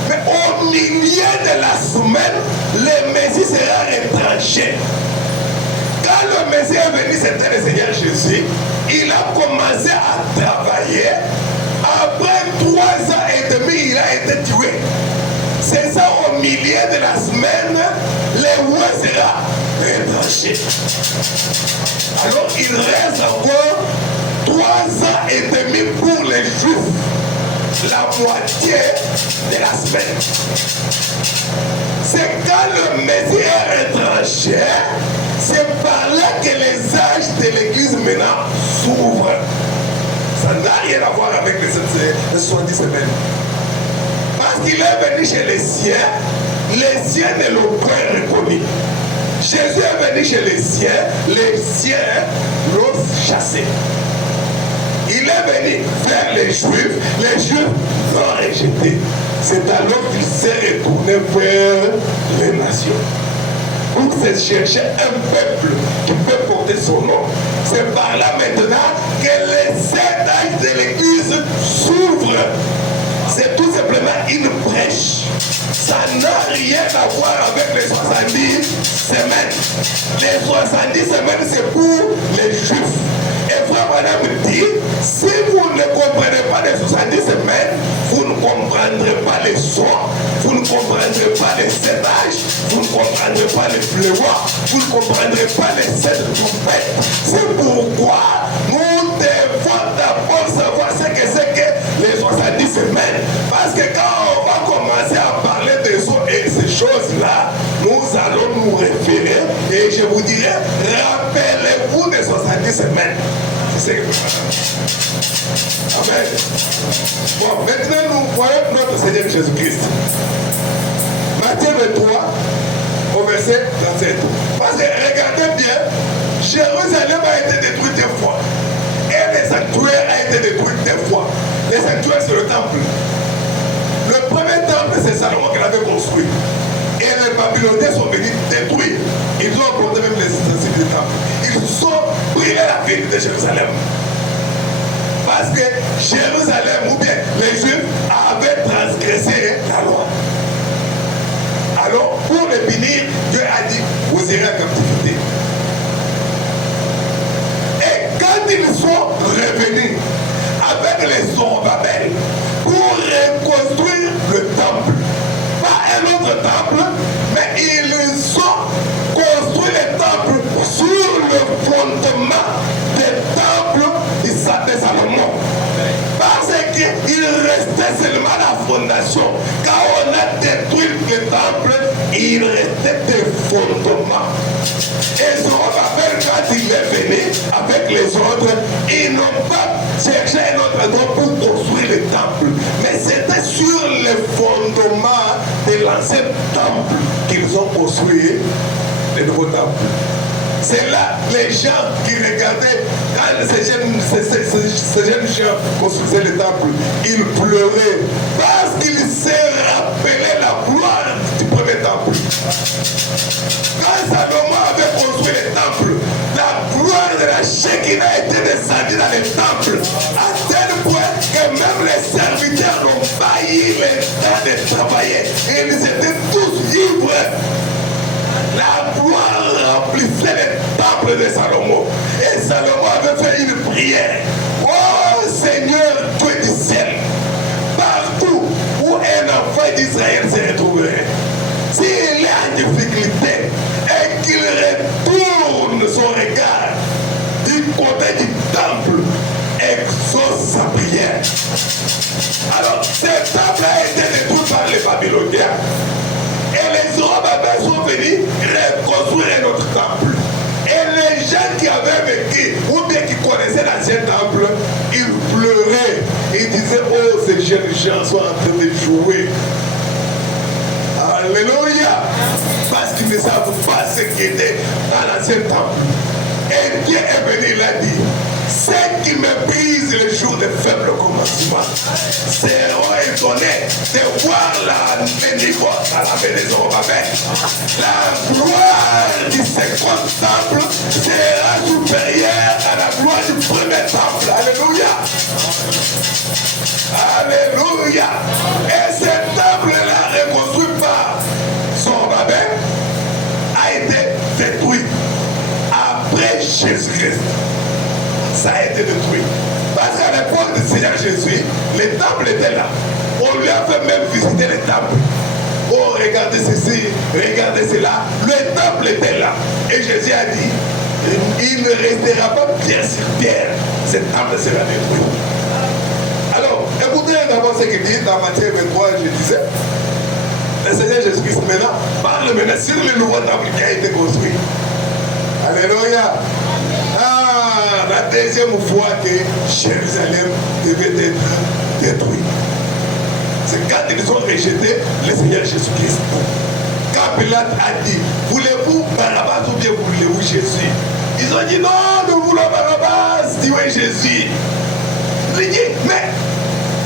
Mais au milieu de la semaine, le Messie sera retranché. Quand le Messie est venu, c'était le Seigneur Jésus. Il a commencé à travailler. Après 3 ans et demi, il a été tué. C'est ça, au milieu de la semaine, le roi sera retranché. Alors, il reste encore 3 ans et demi pour les Juifs. La moitié de la semaine. C'est quand le Messie est retranché, c'est par là que les âges de l'église maintenant s'ouvrent. Ça n'a rien à voir avec les 70 semaines. Parce qu'il est venu chez les siens ne l'ont pas reconnu. Jésus est venu chez les siens l'ont chassé. Il est venu vers les Juifs l'ont rejeté. C'est alors qu'il s'est retourné vers les nations. Pour se chercher un peuple qui peut porter son nom. C'est par là maintenant que les 7 âges de l'église s'ouvrent. C'est tout simplement une brèche. Ça n'a rien à voir avec les 70 semaines. Les 70 semaines, c'est pour les Juifs. Et frère madame dit, si vous ne comprenez pas les 70 semaines, vous ne comprendrez pas les soins, vous ne comprendrez pas les 7 âges, vous ne comprendrez pas les pleuroirs, vous ne comprendrez pas les 7 trompettes. C'est pourquoi nous devons d'abord savoir ce que c'est que les 70 semaines. Parce que quand on va commencer à parler de ça et ces choses-là, nous allons nous référer et je vous dirai, rappelez-vous des 70 semaines. C'est ce que nous faisons. Amen. Bon, maintenant nous voyons notre Seigneur Jésus-Christ. Matthieu 23, au verset 37. Parce que regardez bien, Jérusalem a été détruite 2 fois. Et le sanctuaire a été détruit 2 fois. Le sanctuaire, c'est le temple. Le premier temple, c'est Salomon qui l'avait construit. Et les Babyloniens sont venus détruire. Ils ont emporté même les ustensiles du temple. Ils ont brûlé la ville de Jérusalem. Parce que Jérusalem, ou bien les Juifs, avaient transgressé la loi. Alors, pour les punir, Dieu a dit, vous irez en captivité. Et quand ils sont revenus avec les Zorobabel pour reconstruire le temple, pas un autre temple, mais ils ont construit le temple sur le fondement des temples de Salomon. Parce que qu'il restait seulement la fondation. Quand on a détruit le temple, il restait des fondements. Et Zorobabel, quand il est venu avec les autres, ils n'ont pas cherché un autre endroit pour construire le temple. Mais c'était sur les fondements de l'ancien temple qu'ils ont construit le nouveau temple. C'est là les gens qui regardaient quand ces jeunes gens construisaient le temple, ils pleuraient parce qu'ils se rappelaient la gloire du premier temple. Quand Salomon avait construit le temple, la gloire de la Shekinah était descendue dans le temple à tel point que même les serviteurs n'ont pas eu le temps de travailler. Ils étaient tous libres. La gloire remplissait le temple de Salomon. Et Salomon avait fait une prière. Oh Seigneur, Dieu du ciel, partout où un enfant d'Israël se retrouverait, s'il est en difficulté et qu'il retourne son regard du côté du temple, exauce sa prière. Alors, ce temple a été détruit par les Babyloniens. Et les Zorobabel sont venus reconstruire notre temple. Et les gens qui avaient vécu, ou bien qui connaissaient l'ancien temple, ils pleuraient. Ils disaient, oh, ces jeunes gens sont en train de jouer. Alléluia. Parce qu'ils ne savent pas ce qui était dans l'ancien temple. Et Dieu est venu, il a dit, ceux qui méprisent le jour de faible commencement seront étonnés de voir la ménigose à la maison Babel. La gloire du second temple sera supérieure à la gloire du premier temple. Alléluia. Alléluia. Et ce temple-là, reconstruit par Zorobabel, a été détruit après Jésus-Christ. Ça a été détruit. Parce qu'à l'époque du Seigneur Jésus, le temple était là. On lui a fait même visiter le temple. Oh, regardez ceci, regardez cela. Le temple était là. Et Jésus a dit, il ne restera pas pierre sur pierre. Ce temple sera détruit. Alors, écoutez d'abord ce qu'il dit dans Matthieu 23, je disais. Le Seigneur Jésus-Christ maintenant parle maintenant sur le nouveau temple qui a été construit. Alléluia. La deuxième fois que Jérusalem devait être détruite. C'est quand ils ont rejeté le Seigneur Jésus-Christ. Quand Pilate a dit, voulez-vous Barabbas ou bien voulez-vous Jésus? Ils ont dit, non, nous voulons Barabbas, tu es Jésus. Il dit, mais,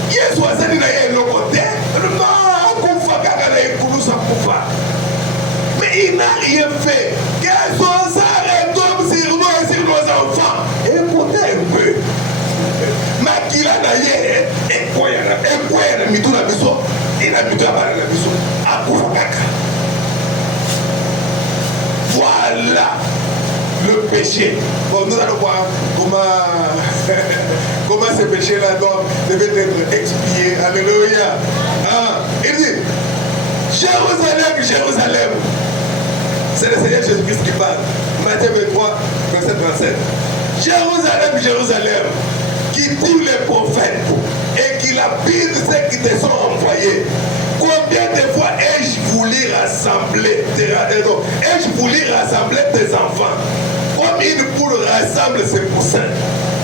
Yesu asani na yeye lokote, non, kufa kaka na ikunusa kufa. Mais il n'a rien fait. Que son sang retombe sur nous et sur nos enfants. Écoutez un peu. Makila na ye ekoya na mitu na biso ina mitu ya bana na biso akufa kaka. Voilà le péché. Bon, nous allons voir comment ce péché-là devait être expié. Alléluia. Il dit, Jérusalem, Jérusalem. C'est le Seigneur Jésus-Christ qui parle. Matthieu 23, verset 37. Jérusalem, Jérusalem, qui tue les prophètes et qui lapide ceux qui te sont envoyés. Combien de fois ai-je voulu rassembler tes enfants comme une poule rassemble ses poussins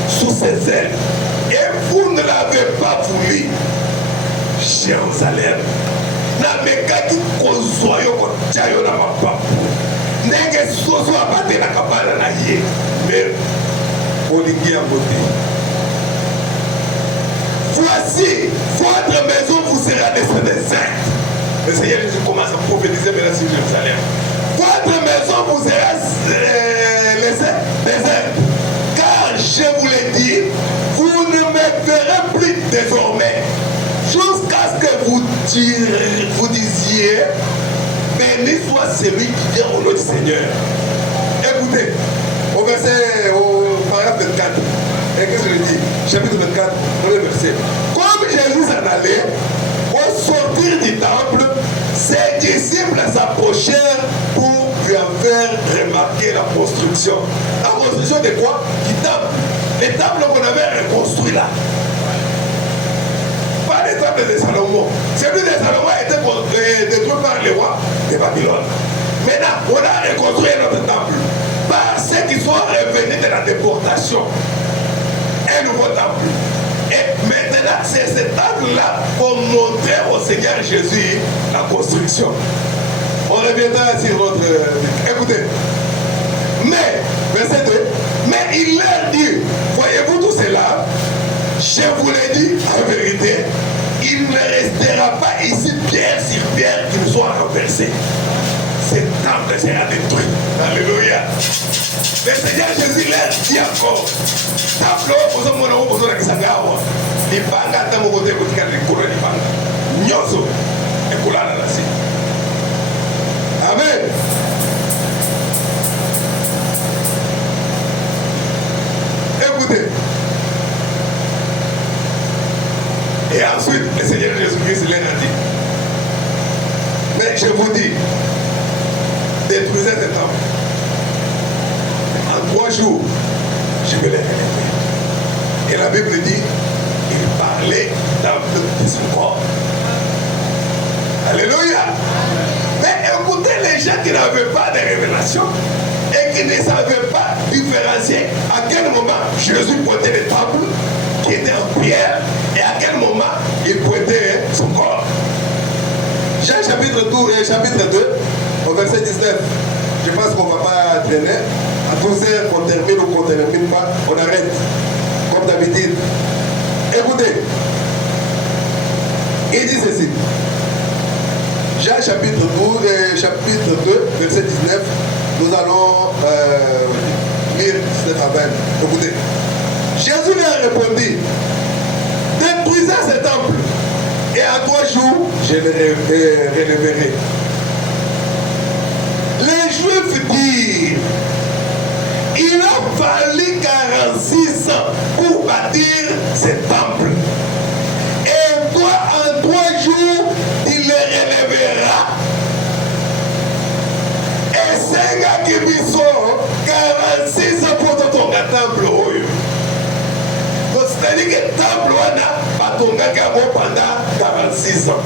sous ses ailes, et vous ne l'avez pas voulu. Jérusalem, namekaki kozwa yo kotia yo na mapapu ndenge soso abatelaka bana na ye, mais olingi yango te. Voici, votre maison vous sera laissée déserte. Le Seigneur Jésus commence à prophétiser maintenant sur Jérusalem. Votre maison vous sera laissée déserte. Car je vous l'ai dit, vous ne me verrez plus désormais. Jusqu'à ce que vous disiez, béni soit celui qui vient au nom du Seigneur. Écoutez, au paragraphe 24. Et qu'est-ce que je dis? Chapitre 24, premier verset. Comme Jésus s'en allait, au sortir du temple, ses disciples s'approchèrent pour lui faire remarquer la construction. La construction de quoi? Du temple. Le temple qu'on avait reconstruit là. Babylone. Maintenant, on a reconstruit notre temple. Par ceux qui sont revenus de la déportation. Un nouveau temple. Et maintenant, c'est ce temple-là pour montrer au Seigneur Jésus la construction. On reviendra sur votre... Écoutez. Mais, verset 2, mais il leur dit, voyez-vous tout cela, je vous l'ai dit en vérité, il ne restera pas ici pierre sur pierre qui ne soit renversée. Ce temple sera détruit. Alléluia. Le Seigneur Jésus leur dit encore, temple, vous avez besoin de Kisangao, il panga, tant que vous avez besoin de courir, il panga. Nyoso, et coulana la si. Amen. Écoutez. Et ensuite, le Seigneur Jésus-Christ leur a dit, mais je vous dis, détruisez ce temple. En 3 jours, je vais les relever. Et la Bible dit, il parlait du temple de son corps. Alléluia. Mais écoutez les gens qui n'avaient pas de révélation et qui ne savaient pas différencier à quel moment Jésus pointait le temple qui était en pierre et à quel moment il pointait son corps. Jean chapitre 2, au verset 19. Je pense qu'on ne va pas traîner. À 12h, qu'on termine ou qu'on ne termine pas, on arrête. Comme d'habitude. Écoutez. Il dit ceci. Jean chapitre 2, verset 19. Nous allons lire 19 à 20. Écoutez. Jésus lui a répondu, détruisez ce temple et en 3 jours, je le relèverai. Les Juifs dirent, il a fallu 46 ans pour bâtir ce temple. Et toi, en 3 jours, il le relèvera. Et c'est un qui me sont 46 ans pour ton temple. C'est-à-dire que le temple a pendant 46 ans.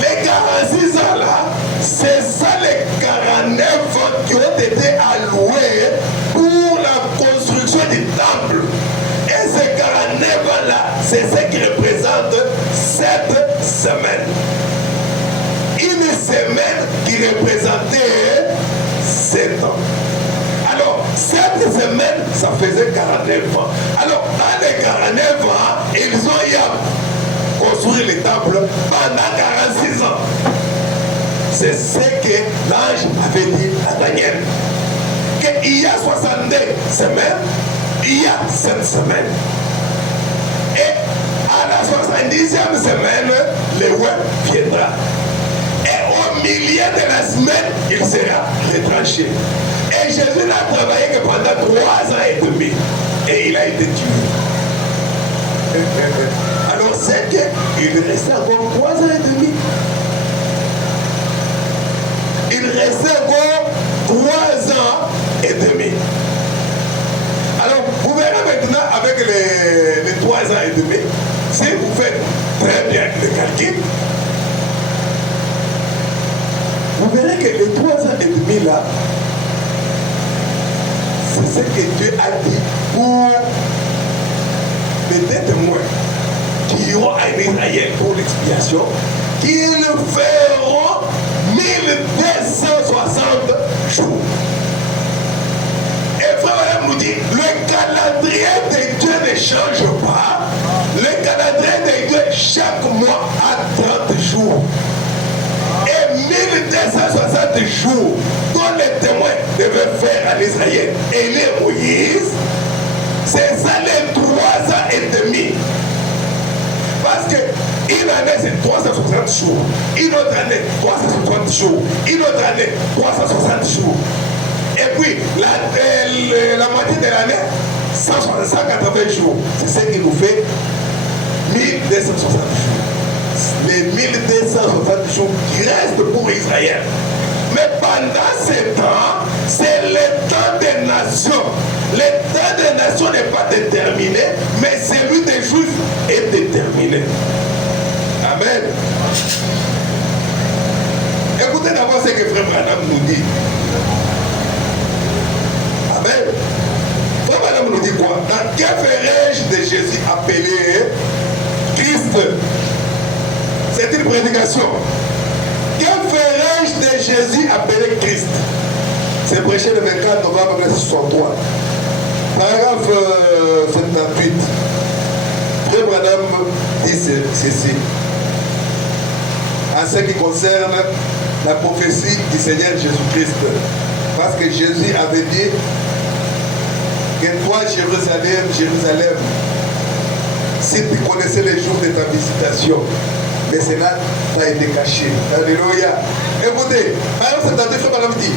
Les 46 ans là, c'est ça les 49 ans qui ont été alloués pour la construction du temple. Et ces 49 ans là, c'est ce qui représente 7 semaines. Une semaine qui représentait 7 ans. Alors, 7 semaines, ça faisait 49 ans. Alors, dans les 49 ans, ils ont eu à construire le temple pendant 46 ans. C'est ce que l'ange avait dit à Daniel. Qu'il y a 62 semaines, il y a 7 semaines. Et à la 70e semaine, le roi viendra. Et au milieu de la semaine, il sera retranché. Et Jésus n'a travaillé que pendant 3 ans et demi. Et il a été tué. Alors c'est qu'il restait encore 3 ans et demi. Il restait encore 3 ans et demi. Alors vous verrez maintenant avec les 3 ans et demi, si vous faites très bien le calcul, vous verrez que les 3 ans et demi là, c'est ce que Dieu a dit pour les témoins qui iront à Israël pour l'expiation, qu'ils feront 1260 jours. Et frère nous dit, le calendrier de Dieu ne change pas. Le calendrier de Dieu chaque mois a 30 jours. Et 1260 jours dont les témoins devaient faire à Israël et les Moïse, c'est ça les 3 ans et demi. Parce qu'une année c'est 360 jours, une autre année 360 jours, une autre année 360 jours. Et puis la moitié de l'année, 180 jours. C'est ce qui nous fait 1260 jours. Les 1260 jours qui restent pour Israël. Mais pendant ce temps, c'est le temps des nations. Le temps des nations n'est pas déterminé, mais celui des Juifs est déterminé. Amen. Écoutez. Écoutez d'abord ce que Frère Branham nous dit. Amen. Frère Branham nous dit quoi? Dans que ferai-je de Jésus appelé Christ? C'est une prédication. Que ferai-je de Jésus appelé Christ? C'est prêché le 24 novembre 1963. Paragraphe 78. Frère Branham dit ceci. En ce qui concerne la prophétie du Seigneur Jésus-Christ. Parce que Jésus avait dit que toi, Jérusalem, Jérusalem, si tu connaissais les jours de ta visitation, mais cela t'a été caché. Alléluia. Écoutez, Paragraphe 72, Frère Branham dit,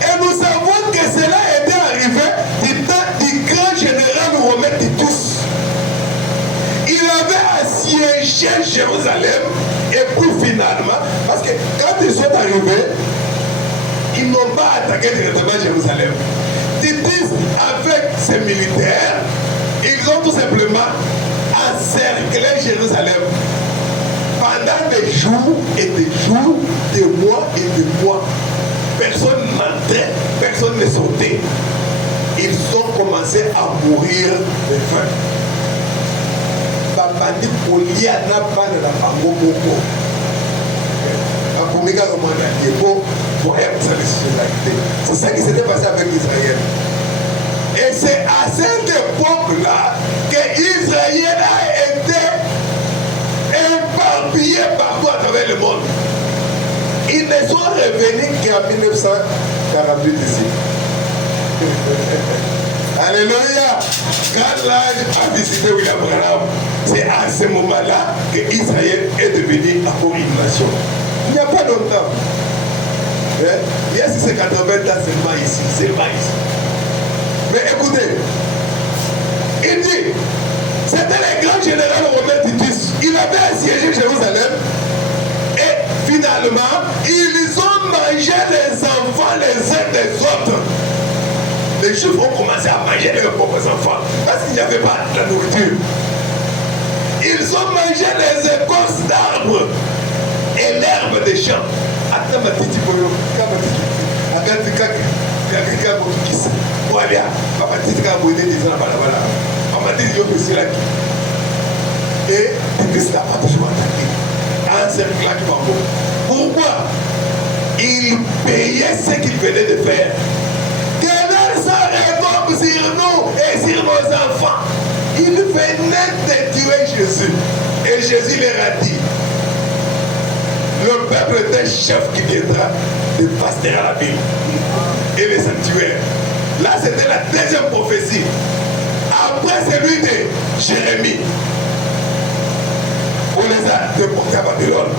et nous savons que cela était arrivé du temps du grand général romain Titus. Il avait assiégé Jérusalem et puis finalement, parce que quand ils sont arrivés, ils n'ont pas attaqué directement Jérusalem. Titus, avec ses militaires, ils ont tout simplement encerclé Jérusalem pendant des jours et des jours, des mois et des mois. Personne n'entrait, personne ne sortait. Ils ont commencé à mourir de faim. Babandi Polia n'a pas de la bango moko. C'est ça qui s'était passé avec Israël. Et c'est à cette époque-là que Israël a été éparpillé partout à travers le monde. Ils ne sont revenus qu'en 1948 ici. Alléluia. Quand l'âge a visité William Branham, c'est à ce moment-là que Israël est devenu encore une nation. Il n'y a pas longtemps. Il y a 80 ans seulement ici, seulement ici. Mais écoutez, il dit, c'était le grand général romain Titus. Il avait assiégé Jérusalem et finalement, ils ont mangé les enfants les uns des autres. Les Juifs ont commencé à manger leurs propres enfants parce qu'il n'y avait pas de la nourriture. Ils ont mangé les écorces d'arbres et l'herbe des champs. Et Christ n'a pas toujours attaqué. Encerclant du bambou. Pourquoi? Il payait ce qu'il venait de faire. Quelle sa révolte sur nous et sur nos enfants? Il venait de tuer Jésus. Et Jésus leur a dit, le peuple d'un chef qui viendra dévastera la ville et les sanctuaires. Là, c'était la deuxième prophétie. Après celui de Jérémie, on les a déportés à Babylone.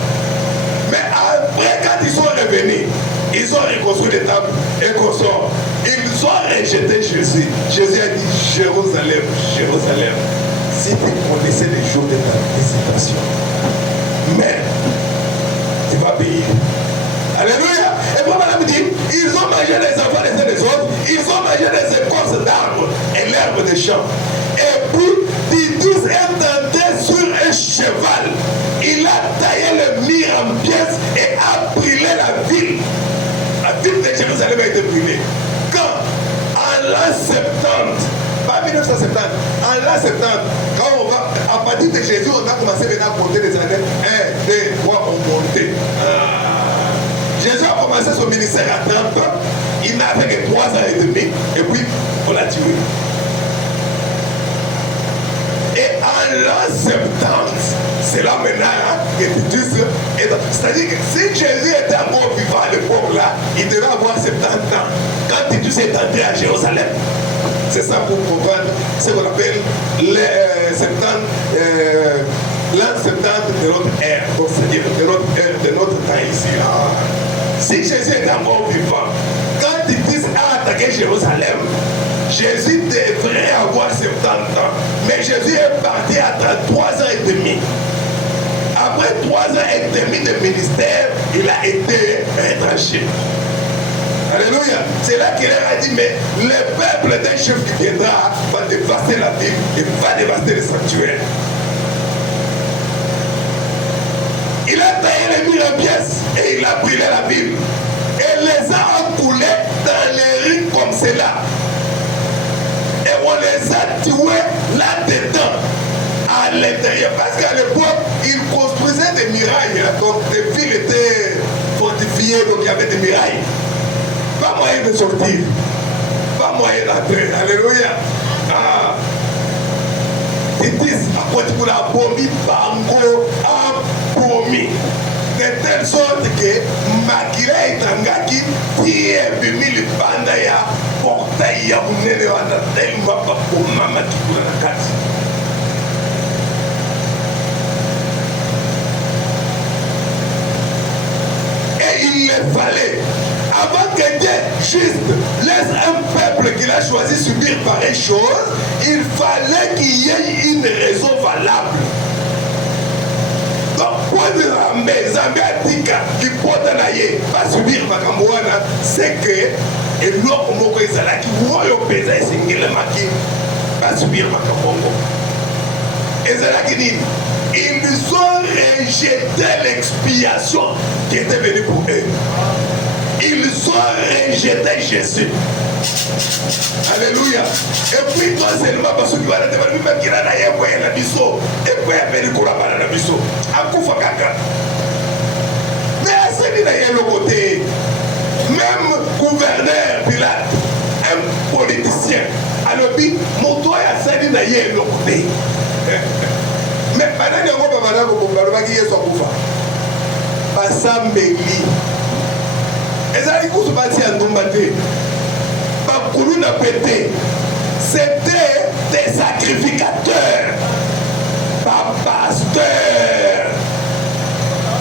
Mais après, quand ils sont revenus, ils ont reconstruit les tables et consorts. Ils ont rejeté Jésus. Jésus a dit, Jérusalem, Jérusalem, si tu connaissais les jours de ta visitation, mais tu vas payer. Alléluia. Et Frère Branham dit, ils ont mangé les enfants les uns des autres, ils ont mangé les écorces d'arbres et l'herbe des champs. Et puis, Titus est entré sur un cheval. Il a taillé le mur en pièces et a brûlé la ville. La ville de Jérusalem a été brûlée. Quand? En l'an 70, pas 1970, en l'an 70, quand on va, à partir de Jésus, on a commencé à compter les années 1, 2, 3, on montait. Jésus a commencé son ministère à 30 ans. Il n'a fait que 3 ans et demi. Et puis, on l'a tué. Et en l'an 70, c'est là maintenant que Titus est dans. C'est-à-dire que si Jésus était encore vivant à l'époque-là, il devait avoir 70 ans. Quand Titus est entré à Jérusalem, c'est ça pour comprendre ce qu'on appelle les 70, l'an 70 de notre ère, c'est-à-dire de notre temps ici. Si Jésus est encore vivant, quand Titus a attaqué Jérusalem, Jésus devrait avoir 70 ans. Mais Jésus est parti à 3 ans et demi. Après 3 ans et demi de ministère, il a été retranché. Alléluia. C'est là qu'il leur a dit, mais le peuple d'un chef qui viendra va dévaster la ville et va dévaster les sanctuaires. Il a taillé les murs en pièces. et il a brûlé la ville. Et les a coulés dans les rues comme cela. Et on les a tués là-dedans, à l'intérieur. Parce qu'à l'époque, ils construisaient des murailles. Donc les villes étaient fortifiées, donc il y avait des murailles. Pas moyen de sortir. Pas moyen d'entrer. Alléluia. Ah. Ils disent, à quoi tu peux la bomber, bango, à bomber. De telle sorte que Makila et Tangaki, qui est venu le bandaya, portail ya munene wana tellement pas pour maman qui coule la carte. Et il le fallait, avant que Dieu juste laisse un peuple qu'il a choisi subir pareille chose, il fallait qu'il y ait une raison valable. Donc, pour Zambé Atika, qui porte naïe, va subir Makamouana, c'est que, et l'autre mot que ça qui voit le pesa et singile maki, va subir Makamongo. Et ça qui dit, ils ont rejeté l'expiation qui était venue pour eux. Ils ont rejeté Jésus. Alléluia. Et puis, non seulement parce que tu vas te dire, même qu'il a naïe, quoi, il a mis ça, et puis il a fait le courant par la biso. À Koufa Kaka. Mais à ce qu'il y a le côté, même gouverneur Pilate, un politicien, alors puis, mon toit a sali naïe le côté. Mais pendant que vous avez dit que vous avez dit Basambeli. Et ça, il faut se battre en Dombate. Bakoulou n'a pété. C'était des sacrificateurs. Pas pasteurs.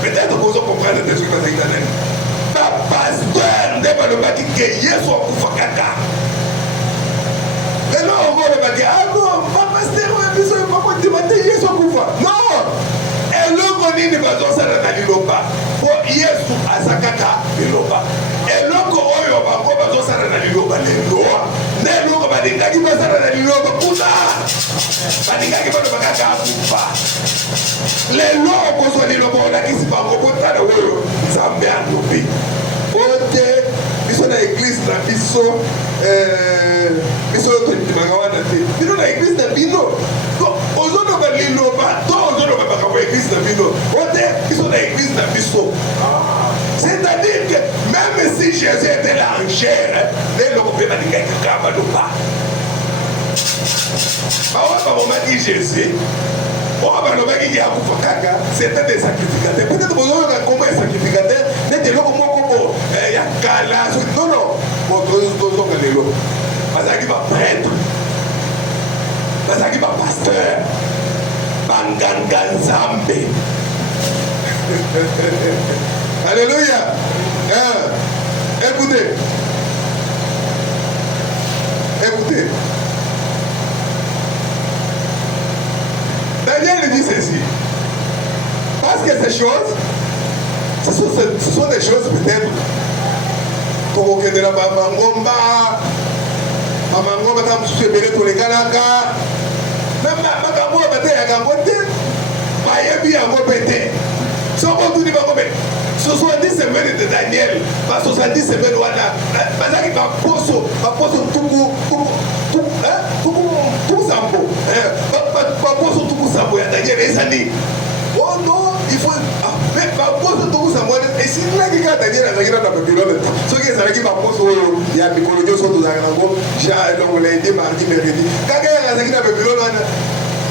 Peut-être que vous comprenez des trucs comme ça. Pas pasteur. N'est pas le bâti qui est soit pour Fakaka. Et là, on voit le bâti. Ah non, pas pasteur. Non! Et le moni ne va pas s'en aller là-bas. Pour Yesu Asakaka Biloba. Et le Koroyo va pas s'en aller là-bas. Les lois. Les lois va dire qu'il va s'en aller là-bas. Kuna! Va dire qu'il va pas. Les lois vont s'en aller là-bas. On a qui s'y va. On va pas le Zambé à Nobi. Ok. Ils sont dans l'église de Bisso. Ils sont dans l'église de Bino. Aux autres, on va l'église de Bino. Ils sont dans l'église de Bisso. C'est-à-dire que même si Jésus était là en chair, les gens ne peuvent pas dire qu'il pas. On va dire Jésus. C'était des sacrificateurs. Peut-être que vous avez comment un sacrificateur. Non, non. Parce qu'il va prêtre. Parce qu'il va pasteur. Banganga Nzambe. Alléluia. Écoutez. Écoutez. Daniel dit ceci. Parce que ces choses, ce sont des choses peut-être. Pour que de la Mamangomba, Mamangomba, comme tu es pour les Kanaka, même Makambo, Bate, Agambote, Bayebi, Angobete. Ce sont 70 semaines de Daniel, pas 70 semaines de Wana. Parce qu'il va poser tout Sambo. Pas poser tout Sambo, Daniel et Sani. Oh non, il faut. Mais pas poser tout Sambo. Et si là, il y a Daniel à Zagira dans le Babylone, ce qui est ça qui va poser, il y a des coloniaux sur tout Zagango, j'ai un lundi, mardi, mercredi. Quand il y a Zagira dans le Babylone,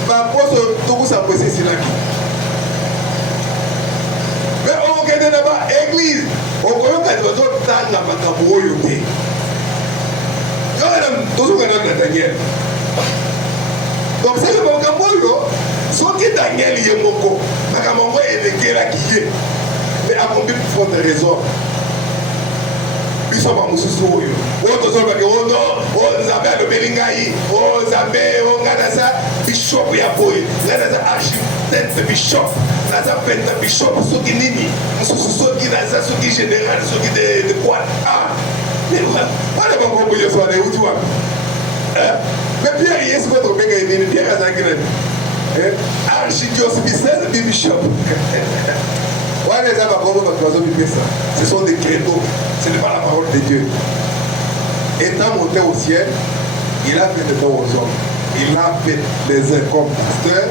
va poser tout Sambo, c'est là. Mais on regarde là-bas, église, on connaît que les autres temps n'a pas de yoté. Il y a tout ce qu'on a Daniel. Donc c'est le bon Camboyo, ce qui Daniel y est moko, Macamongo est le guerre qui est. Mais à combien de fois de raison? Ils sont pas moussous. Autres sont pas que oh non, oh Zambé le Belingaï, oh Zambé, oh Ganasa, Bishop Yaboy, Ganasa architecte Bishop. Naza penta bishop soki nini soki naza soki général soki de quoi ah mais voilà pas beaucoup de fois les outils mais Pierre y est ce qu'on met gagner Pierre a zangé archidiocèse bishop Ce sont des créneaux, ce n'est pas la parole de Dieu. Étant monté au ciel, il a fait des dons aux hommes. Il a fait les uns comme pasteurs,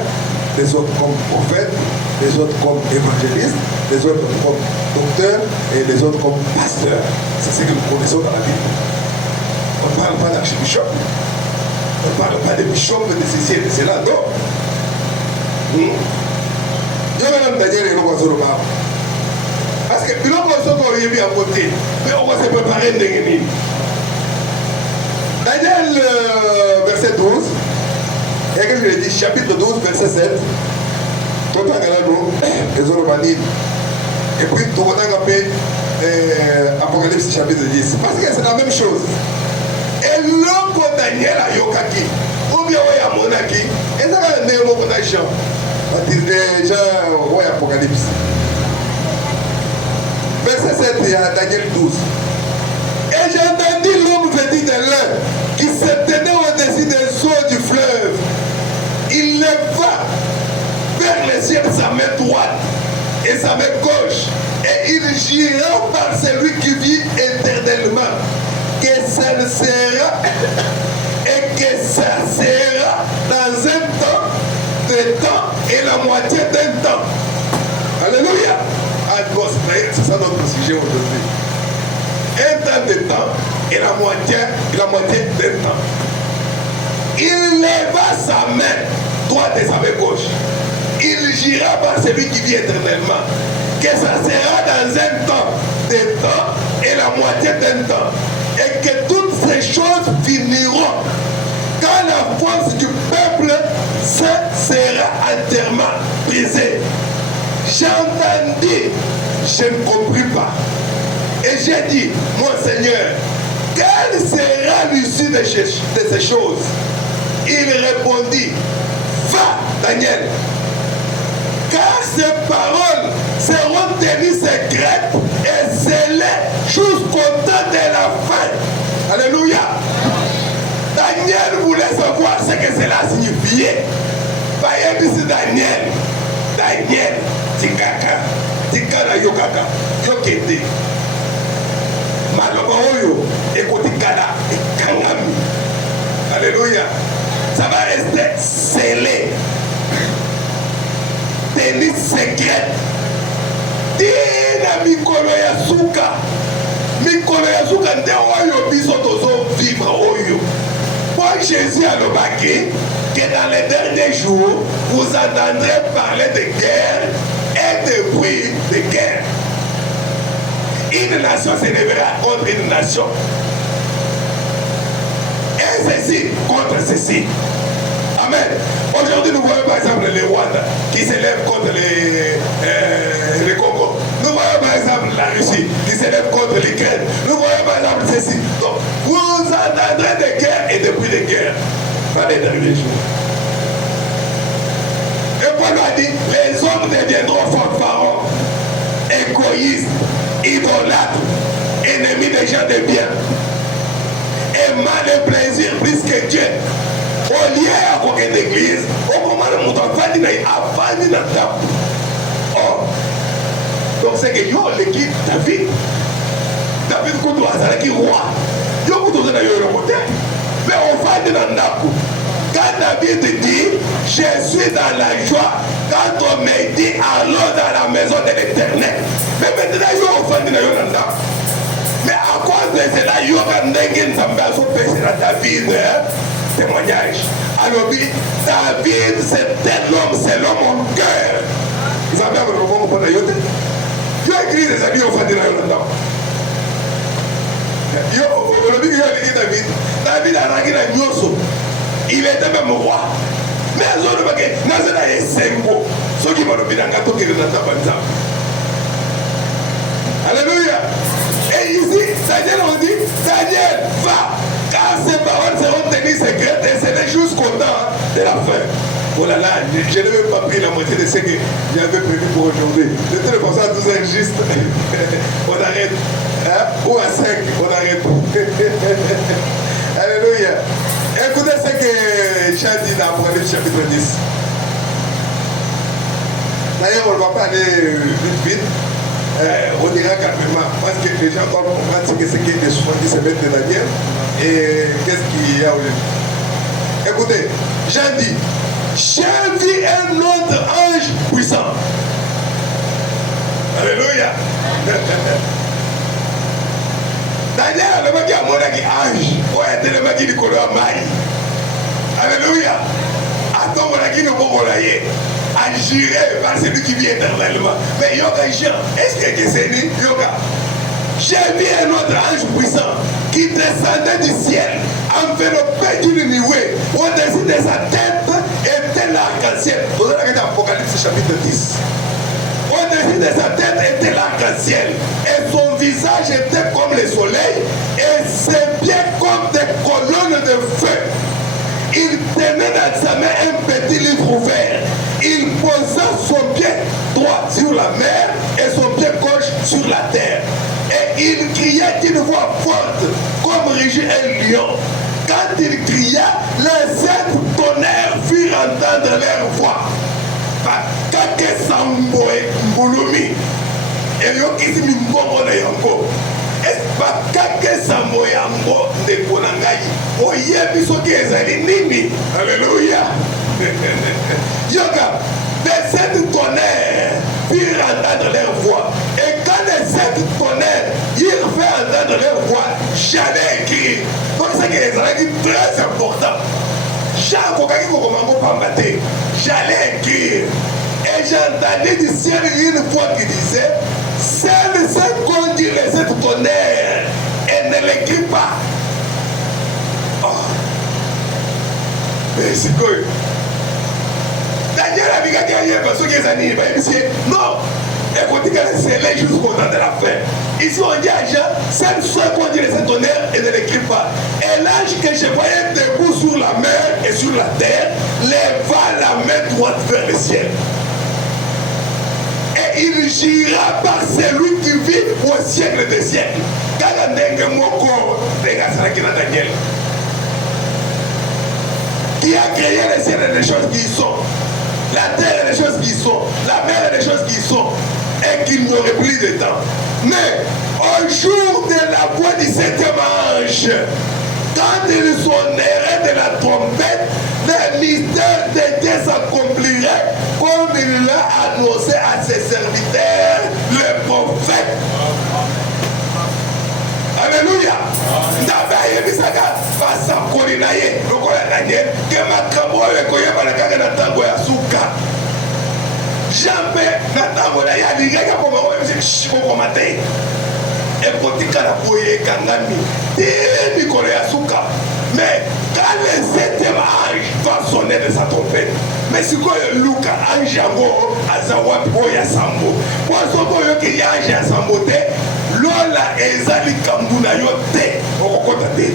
les autres comme prophètes, les autres comme évangélistes, les autres comme docteurs et les autres comme pasteurs. C'est ce que nous connaissons dans la Bible. On ne parle pas d'archibishop, on ne parle pas de bishop, de ceci et de cela, non. Parce que nous avons bien à côté, mais on va se préparer de Daniel verset 12, et que je l'ai dit, chapitre 12, verset 7. Tout le temps, et puis tout le temps, Apocalypse chapitre 10. Parce que c'est la même chose. Et l'homme Daniel a yokaki, ou bien a monaki, et ça a un néo pour les gens. Déjà, ouais, Apocalypse. Verset 7, il y a Daniel 12. Et j'ai entendu l'homme vêtu de lin qui se tenait au-dessus des eaux du fleuve. Il leva vers les cieux sa main droite et sa main gauche. Et il gira par celui qui vit éternellement. Que ça ne sera et que ça sera dans un temps de temps et la moitié d'un temps. Alléluia. C'est ça notre sujet aujourd'hui. Un temps de temps et la moitié d'un temps. Il leva sa main droite et sa main gauche. Il gira par celui qui vit éternellement. Que ça sera dans un temps de temps et la moitié d'un temps. Et que toutes ces choses finiront. Quand la force du peuple sera entièrement brisée. J'entendis, je ne compris pas. Et j'ai dit, mon Seigneur, quelle sera l'issue de ces choses? Il répondit, va, Daniel, car ces paroles seront tenues secrètes et scellées jusqu'au temps de la fin. Alléluia. Daniel voulait savoir ce que cela signifiait. C'est Daniel. Daniel, tikaka, tikana yokaka, yokete. Maloba oyo, ekotikana, ekangami. Alléluia. Ça va rester scellé. Tenu secrète. Tina mikolo ya suka. Mikolo ya suka nde oyo biso tozo vivre oyo. Pour Jésus a le baquet que dans les derniers jours, vous entendrez parler de guerre et de bruit de guerre. Une nation s'élèvera contre une nation. Et ceci contre ceci. Amen. Aujourd'hui, nous voyons par exemple les Rwanda qui s'élèvent contre les Congo. Nous voyons par exemple la Russie qui s'élève contre l'Ukraine. Nous voyons par exemple ceci. Donc, vous entendrez des guerres et des bruits de guerre dans les derniers jours. Et Paul a dit, les hommes deviendront fanfarons, égoïstes, idolâtres, ennemis des gens de bien, aimant le plaisir plus que Dieu. Au lieu à côté d'église, au moment où on a fait dans la table. Oh, donc c'est que yo l'équipe David Koudou Azalaki roi. Yo Koudou Azalaki roi. Mais on va dans la table. Quand David dit, je suis dans la joie, quand on me dit, allons dans la maison de l'Éternel. Mais maintenant, on va dans la table. Mais à cause de cela, yo Kandengin Zambazo Pesera David, témoignage. Alors, David, c'était l'homme, c'est l'homme en cœur. Vous avez un moment pour la yote. Yo écrit des amis au Fadina Yolanda. Yo, le big David, David a ragé la nyoso. Il était même roi. Mais à zone de baguette, Nazana est 5 mots. Ceux qui m'ont dit dans le gâteau qui est dans ta banza. Alléluia. Et ici, Daniel on dit, Daniel, va. Car ces paroles seront tenues secrètes et c'est jusqu'au temps de la fin. Oh là là, je n'ai même pas pris la moitié de ce que j'avais prévu pour aujourd'hui. De toute façon, à 12 heures juste, on arrête. Hein? Ou à 5, on arrête. Alléluia. Écoutez ce que Chad dit dans Apocalypse chapitre 10. D'ailleurs, on ne va pas aller vite. On dira carrément, parce que les gens doivent comprendre ce qu'est les 70 semaines de Daniel et qu'est-ce qu'il y a aujourd'hui. Écoutez, Jean dit, j'ai vu un autre ange puissant. Alléluia. Daniel, le mec qui a mon ange, ouais, le mec qui dit qu'on a maille. Alléluia. Attends, on a dit nous pouvons l'aller. Agiré par celui qui vit éternellement. Mais Yoga Jean, est-ce que c'est lui? Yoga. J'ai vu un autre ange puissant qui descendait du ciel, enveloppé d'une nuée. Au-dessus de sa tête était l'arc-en-ciel. Vous avez regardé Apocalypse chapitre 10. Au-dessus de sa tête était l'arc-en-ciel. Et son visage était comme le soleil. Et ses pieds comme des colonnes de feu. Il tenait dans sa main un petit livre ouvert. Il posa son pied droit sur la mer et son pied gauche sur la terre. Et il criait d'une voix forte, comme rugit un lion. Quand il cria, les sept tonnerres firent entendre leur voix. Kake sambo mbulumi. Eliyokisi mimbongo na yango. Kake sambo yango ndeko na ngai. Oyebi soki ezali nini. Alléluia. Yoga, les sept tonnerres firent entendre leur voix. Et quand les sept tonnerres ils firent entendre leur voix, j'allais écrire. Donc c'est que les gens très important. J'allais écrire. Et j'entendais du ciel une voix qui disait, celle conduire les sept tonnerres et ne l'écrit pas. Oh. Mais c'est quoi? Daniel a dit qu'il y a personne qui est animé. Non, écoutez que c'est là jusqu'au temps de la fin. Ici on dit à Jean, celle soit conduire les sept tonnerres et ne l'écrit pas. Et l'ange que je voyais debout sur la mer et sur la terre, leva la main droite vers le ciel. Et il gira par celui qui vit au siècle des siècles. Daniel. Qui a créé les ciels et les choses qui y sont, la terre et les choses qui y sont, la mer et les choses qui y sont, et qu'il n'aurait plus de temps. Mais au jour de la voix du septième ange, quand il sonnerait de la trompette, le mystère de Dieu s'accomplirait comme il l'a annoncé à ses serviteurs, les prophètes. Alléluia. Ndabaye bisaka pasa kolinaye lokola Daniel ke makambo ekoyeba na kaka na tango ya suka. Jamais na tango na ya ligaka ko ba webisi ko mate. Ekotika na boye kangami te mikolo ya suka. Mais quand le septième ange va sonner de sa trompette, mais si quoi Luca ange yango azawa boya sambo. Kwa soko yo ki ange ya sambo te. Lola ezali kambuna yote okokota te.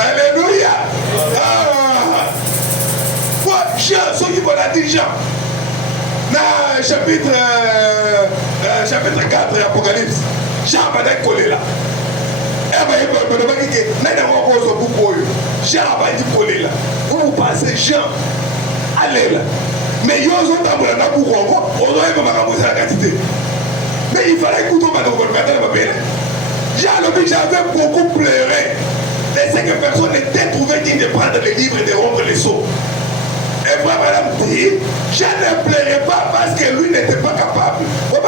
Alléluia. Jean, ceux qui vont la dire Jean, dans chapitre 4 Apocalypse, Jean va être collé là. Jean va être collé là. Vous passez Jean, allez là. Mais ils ont d'abord la boue, on aurait pas ma la quantité. Mais il fallait écouter ma demande. J'avais beaucoup pleuré de ce que personne n'était trouvé digne de prendre les livres et de rendre les sceaux. Et moi, madame dit, je ne pleurais pas parce que lui n'était pas capable. Non,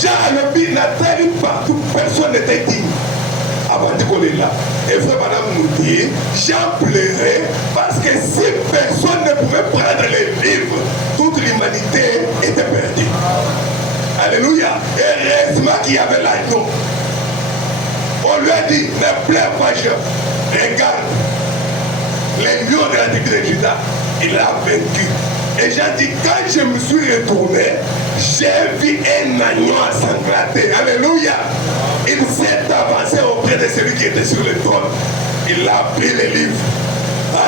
Jean Nathalie partout, personne n'était digne. Avant de coller là. Et frère madame nous dit, Jean pleurait parce que si personne ne pouvait prendre les livres, toute l'humanité était perdue. Alléluia. Et heureusement qu'il y avait l'agneau. On lui a dit, ne pleure pas Jean. Regarde, les lions de la tribu de Juda, il a vaincu. Et Jean dit, quand je me suis retourné, j'ai vu un agneau ensanglanté. Alléluia. Il s'est avancé auprès de celui qui était sur le trône. Il a pris le livre.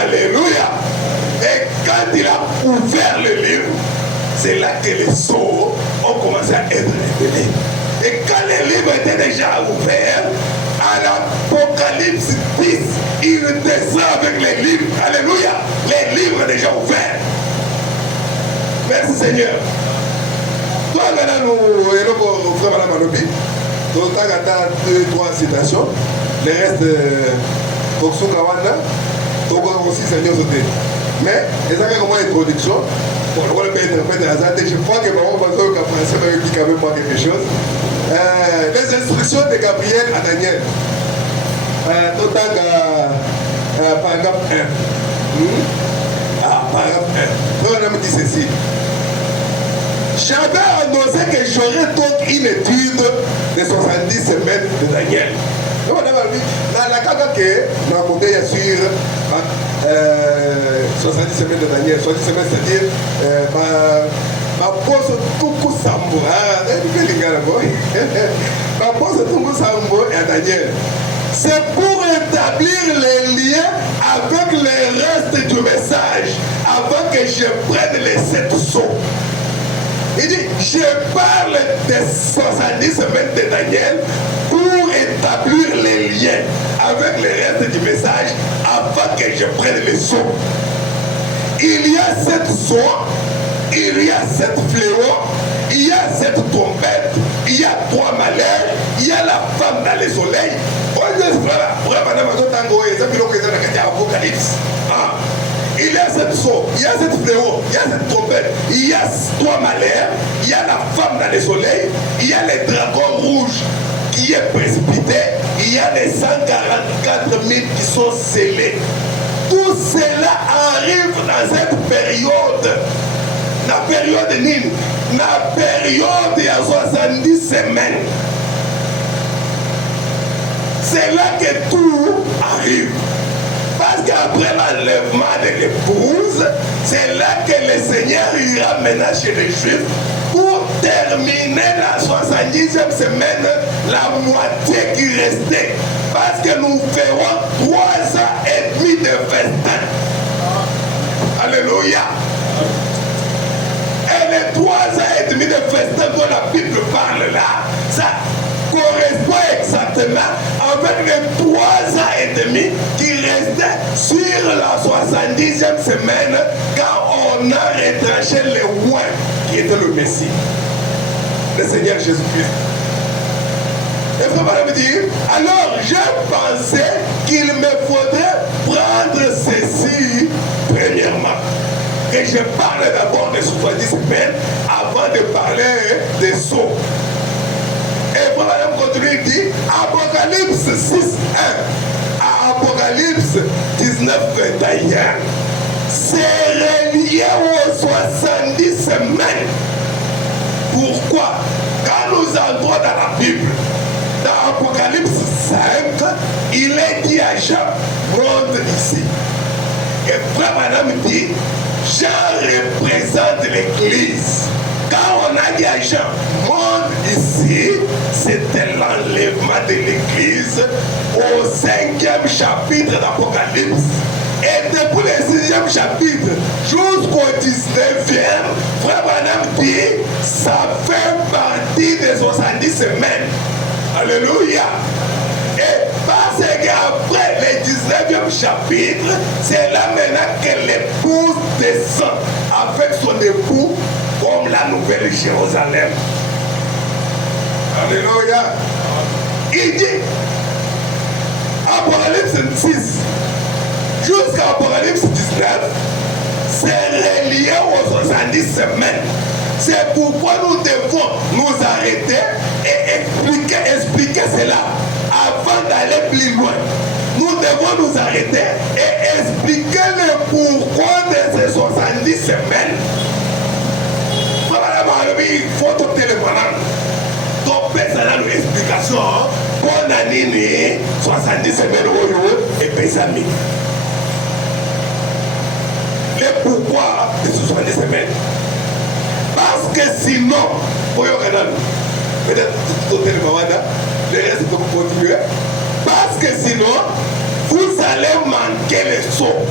Alléluia. Et quand il a ouvert le livre, c'est là que les sceaux ont commencé à être révélés. Et quand le livre était déjà ouvert, à l'Apocalypse 10, il déjà ouvert. Merci Seigneur. Toi, nous, frère Madame Malobi, donc, tu as 2-3 citations. Le reste, Toksu Kawana, Togo aussi, Seigneur Sauté. Mais, les gens qui ont une introduction, bon, on va le interpréter à Zate. Je crois que maman va dire qu'en français, va dire quand même moi quelque chose. Les instructions de Gabriel à Daniel. Total, paragraphe 1. Paragraphe 1. On a dit ceci. J'avais annoncé que j'aurais donc une étude de 70 semaines de Daniel. La caga que nous avons côté sur 70 semaines de Daniel, 70 semaines, c'est-à-dire ma pose tout sambo. Ma pose tout sambo et à Daniel. C'est pour établir les liens avec le reste du message avant que je prenne les 7 sceaux. Il dit, je parle des 70 semaines de Daniel pour établir les liens avec le reste du message avant que je prenne les sceaux. Il y a 7 sceaux, il y a 7 fléaux, il y a 7 trompettes, il y a 3 malheurs, il y a la femme dans le soleil. Il y a 7 sceaux, il y a 7 fléaux, il y a 7 trompettes, il y a 3 malheurs, il y a la femme dans le soleil, il y a le dragon rouge qui est précipité, il y a les 144 000 qui sont scellés. Tout cela arrive dans cette période. La période nine, la période il y a 70 semaines. C'est là que tout arrive. Parce qu'après l'enlèvement de l'épouse, c'est là que le Seigneur ira maintenant chez les Juifs pour terminer la 70e semaine, la moitié qui restait. Parce que nous ferons 3 ans et demi de festin. Alléluia. Et les 3 ans et demi de festin dont la Bible parle là, ça correspond exactement avec les 3 ans et demi qui restaient sur la 70e semaine quand on a retranché le roi qui était le Messie, le Seigneur Jésus-Christ. Et frère Madame dit, alors j'ai pensé qu'il me faudrait prendre ceci premièrement. Et je parle d'abord des 70 semaines avant de parler des sceaux. Et Madame continue, il dit, Apocalypse 6, 1 à Apocalypse 19, 21, c'est relié aux 70 semaines. Pourquoi? Quand nous entrons dans la Bible, dans Apocalypse 5, il est dit à Jean, monte ici. Et frère Madame dit, Jean représente l'Église. Quand on a dit à Jean, monte ici, c'était l'enlèvement de l'Église au 5e chapitre d'Apocalypse. Et depuis le 6e chapitre jusqu'au 19e, frère Branham dit, ça fait partie des 70 semaines. Alléluia. Et parce qu'après le 19e chapitre, c'est là maintenant que l'épouse descend avec son époux comme la nouvelle Jérusalem. Alléluia. Il dit, Apocalypse 6 jusqu'à Apocalypse 19, c'est relié aux 70 semaines. C'est pourquoi nous devons nous arrêter et expliquer cela avant d'aller plus loin. Nous devons nous arrêter et expliquer le pourquoi de ces 70 semaines. Il faut tout téléphoner. Donc, personne une explication. Bonne année, 70 semaines et pesami. Le pourquoi de ces 70 semaines? Parce que sinon, peut-être tout téléphoner, le reste peut continuer. Parce que sinon, vous allez manquer les sauts.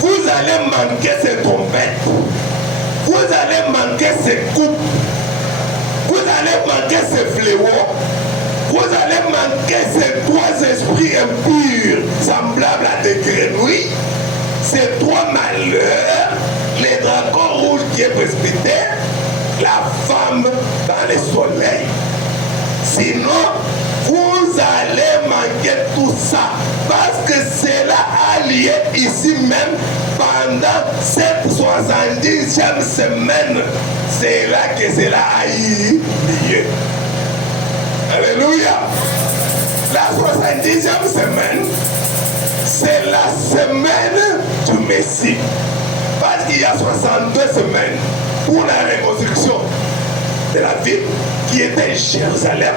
Vous allez manquer ces trompettes. Vous allez manquer ces coupes. Vous allez manquer ces fléaux. Vous allez manquer ces 3 esprits impurs semblables à des grenouilles. Ces 3 malheurs. précipiter la femme dans le soleil. Sinon, vous allez manquer tout ça. Parce que cela a lieu ici même pendant cette 70e semaine. C'est là que cela a eu lieu. Alléluia. La 70e semaine, c'est la semaine du Messie. Parce qu'il y a 62 semaines pour la reconstruction de la ville qui était Jérusalem.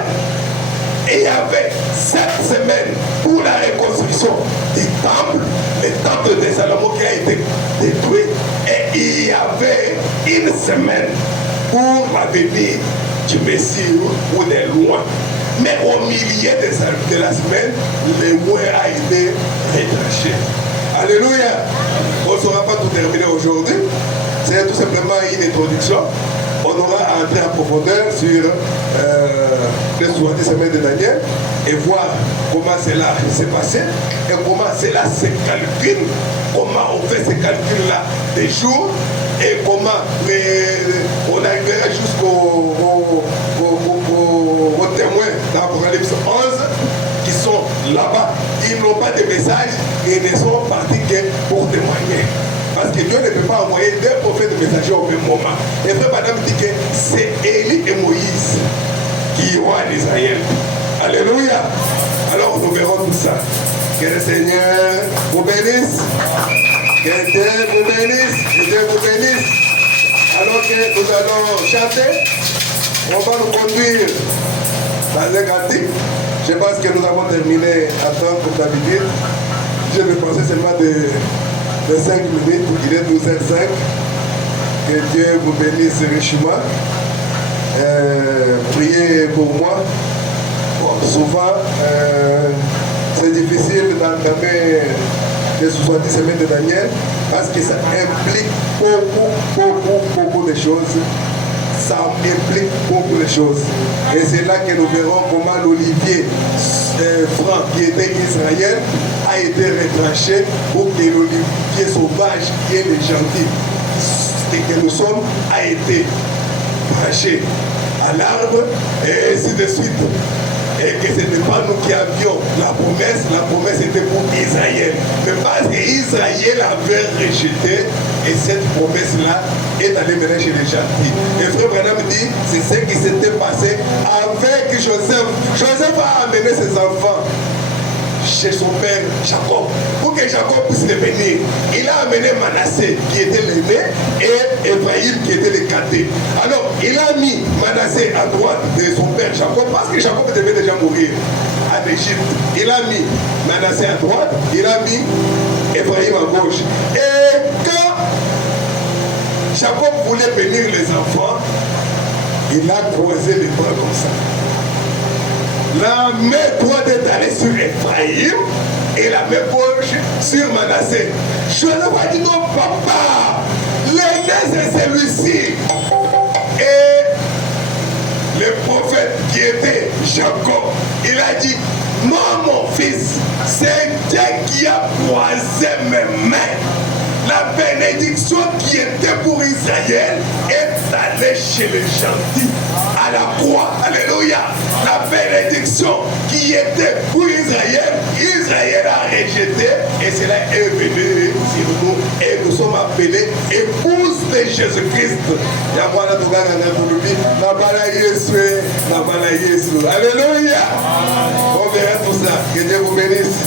Et il y avait 7 semaines pour la reconstruction du temple, le temple de Salomon qui a été détruit. Et il y avait une semaine pour la venue du Messie ou des loin. Mais au milieu de la semaine, le loin a été retranché. Alléluia. On ne saura pas tout terminer aujourd'hui. C'est tout simplement une introduction. On aura à entrer en profondeur sur les 70 semaines de Daniel et voir comment cela s'est passé et comment cela se calcule, comment on fait ces calculs-là des jours et comment on arrivera jusqu'aux témoins d'Apocalypse 11 qui sont là-bas. Ils n'ont pas de message et ne sont partis que pour témoigner. Parce que Dieu ne peut pas envoyer deux prophètes messagers au même moment. Et frère madame dit que c'est Élie et Moïse qui iront en Israël. Alléluia. Alors nous verrons tout ça. Que le Seigneur vous bénisse. Que Dieu vous bénisse. Que Dieu vous bénisse. Alors que nous allons chanter, on va nous conduire dans un cantique. Je pense que nous avons terminé à temps comme d'habitude. Je vais passer seulement de 5 minutes, il est 12h05. Que Dieu vous bénisse richement. Priez pour moi. Bon, souvent, c'est difficile d'entamer les 70 semaines de Daniel parce que ça implique beaucoup de choses. Ça implique beaucoup de choses. Et c'est là que nous verrons comment l'Olivier franc qui était Israël a été retranché pour que l'Olivier sauvage qui est le gentil que nous sommes a été branché à l'arbre et ainsi de suite. Et que ce n'est pas nous qui avions la promesse était pour Israël. Mais parce qu'Israël avait rejeté, et cette promesse-là est allée mener chez les gentils. Et frère Branham dit, c'est ce qui s'était passé avec Joseph. Joseph a amené ses enfants chez son père Jacob, pour que Jacob puisse revenir. Il a amené Manassé qui était l'aîné et Ephraïm qui était le cadet. Alors il a mis Manassé à droite de son père Jacob parce que Jacob devait déjà mourir en Égypte. Il a mis Manassé à droite, il a mis Ephraïm à gauche. Et quand Jacob voulait bénir les enfants, il a croisé les bras comme ça. La main droite est allée sur Ephraïm et la main gauche sur Manassé. Joseph a dit non, papa, l'aîné c'est celui-ci. Et le prophète qui était Jacob, il a dit non, mon fils, c'est Dieu qui a croisé mes mains. La bénédiction qui était pour Israël est allée chez les gentils à la croix. Alléluia. La bénédiction qui était pour Israël, Israël a rejeté et cela est venu sur nous. Et nous sommes appelés épouses de Jésus-Christ. Alléluia. On verra tout ça. Que Dieu vous bénisse.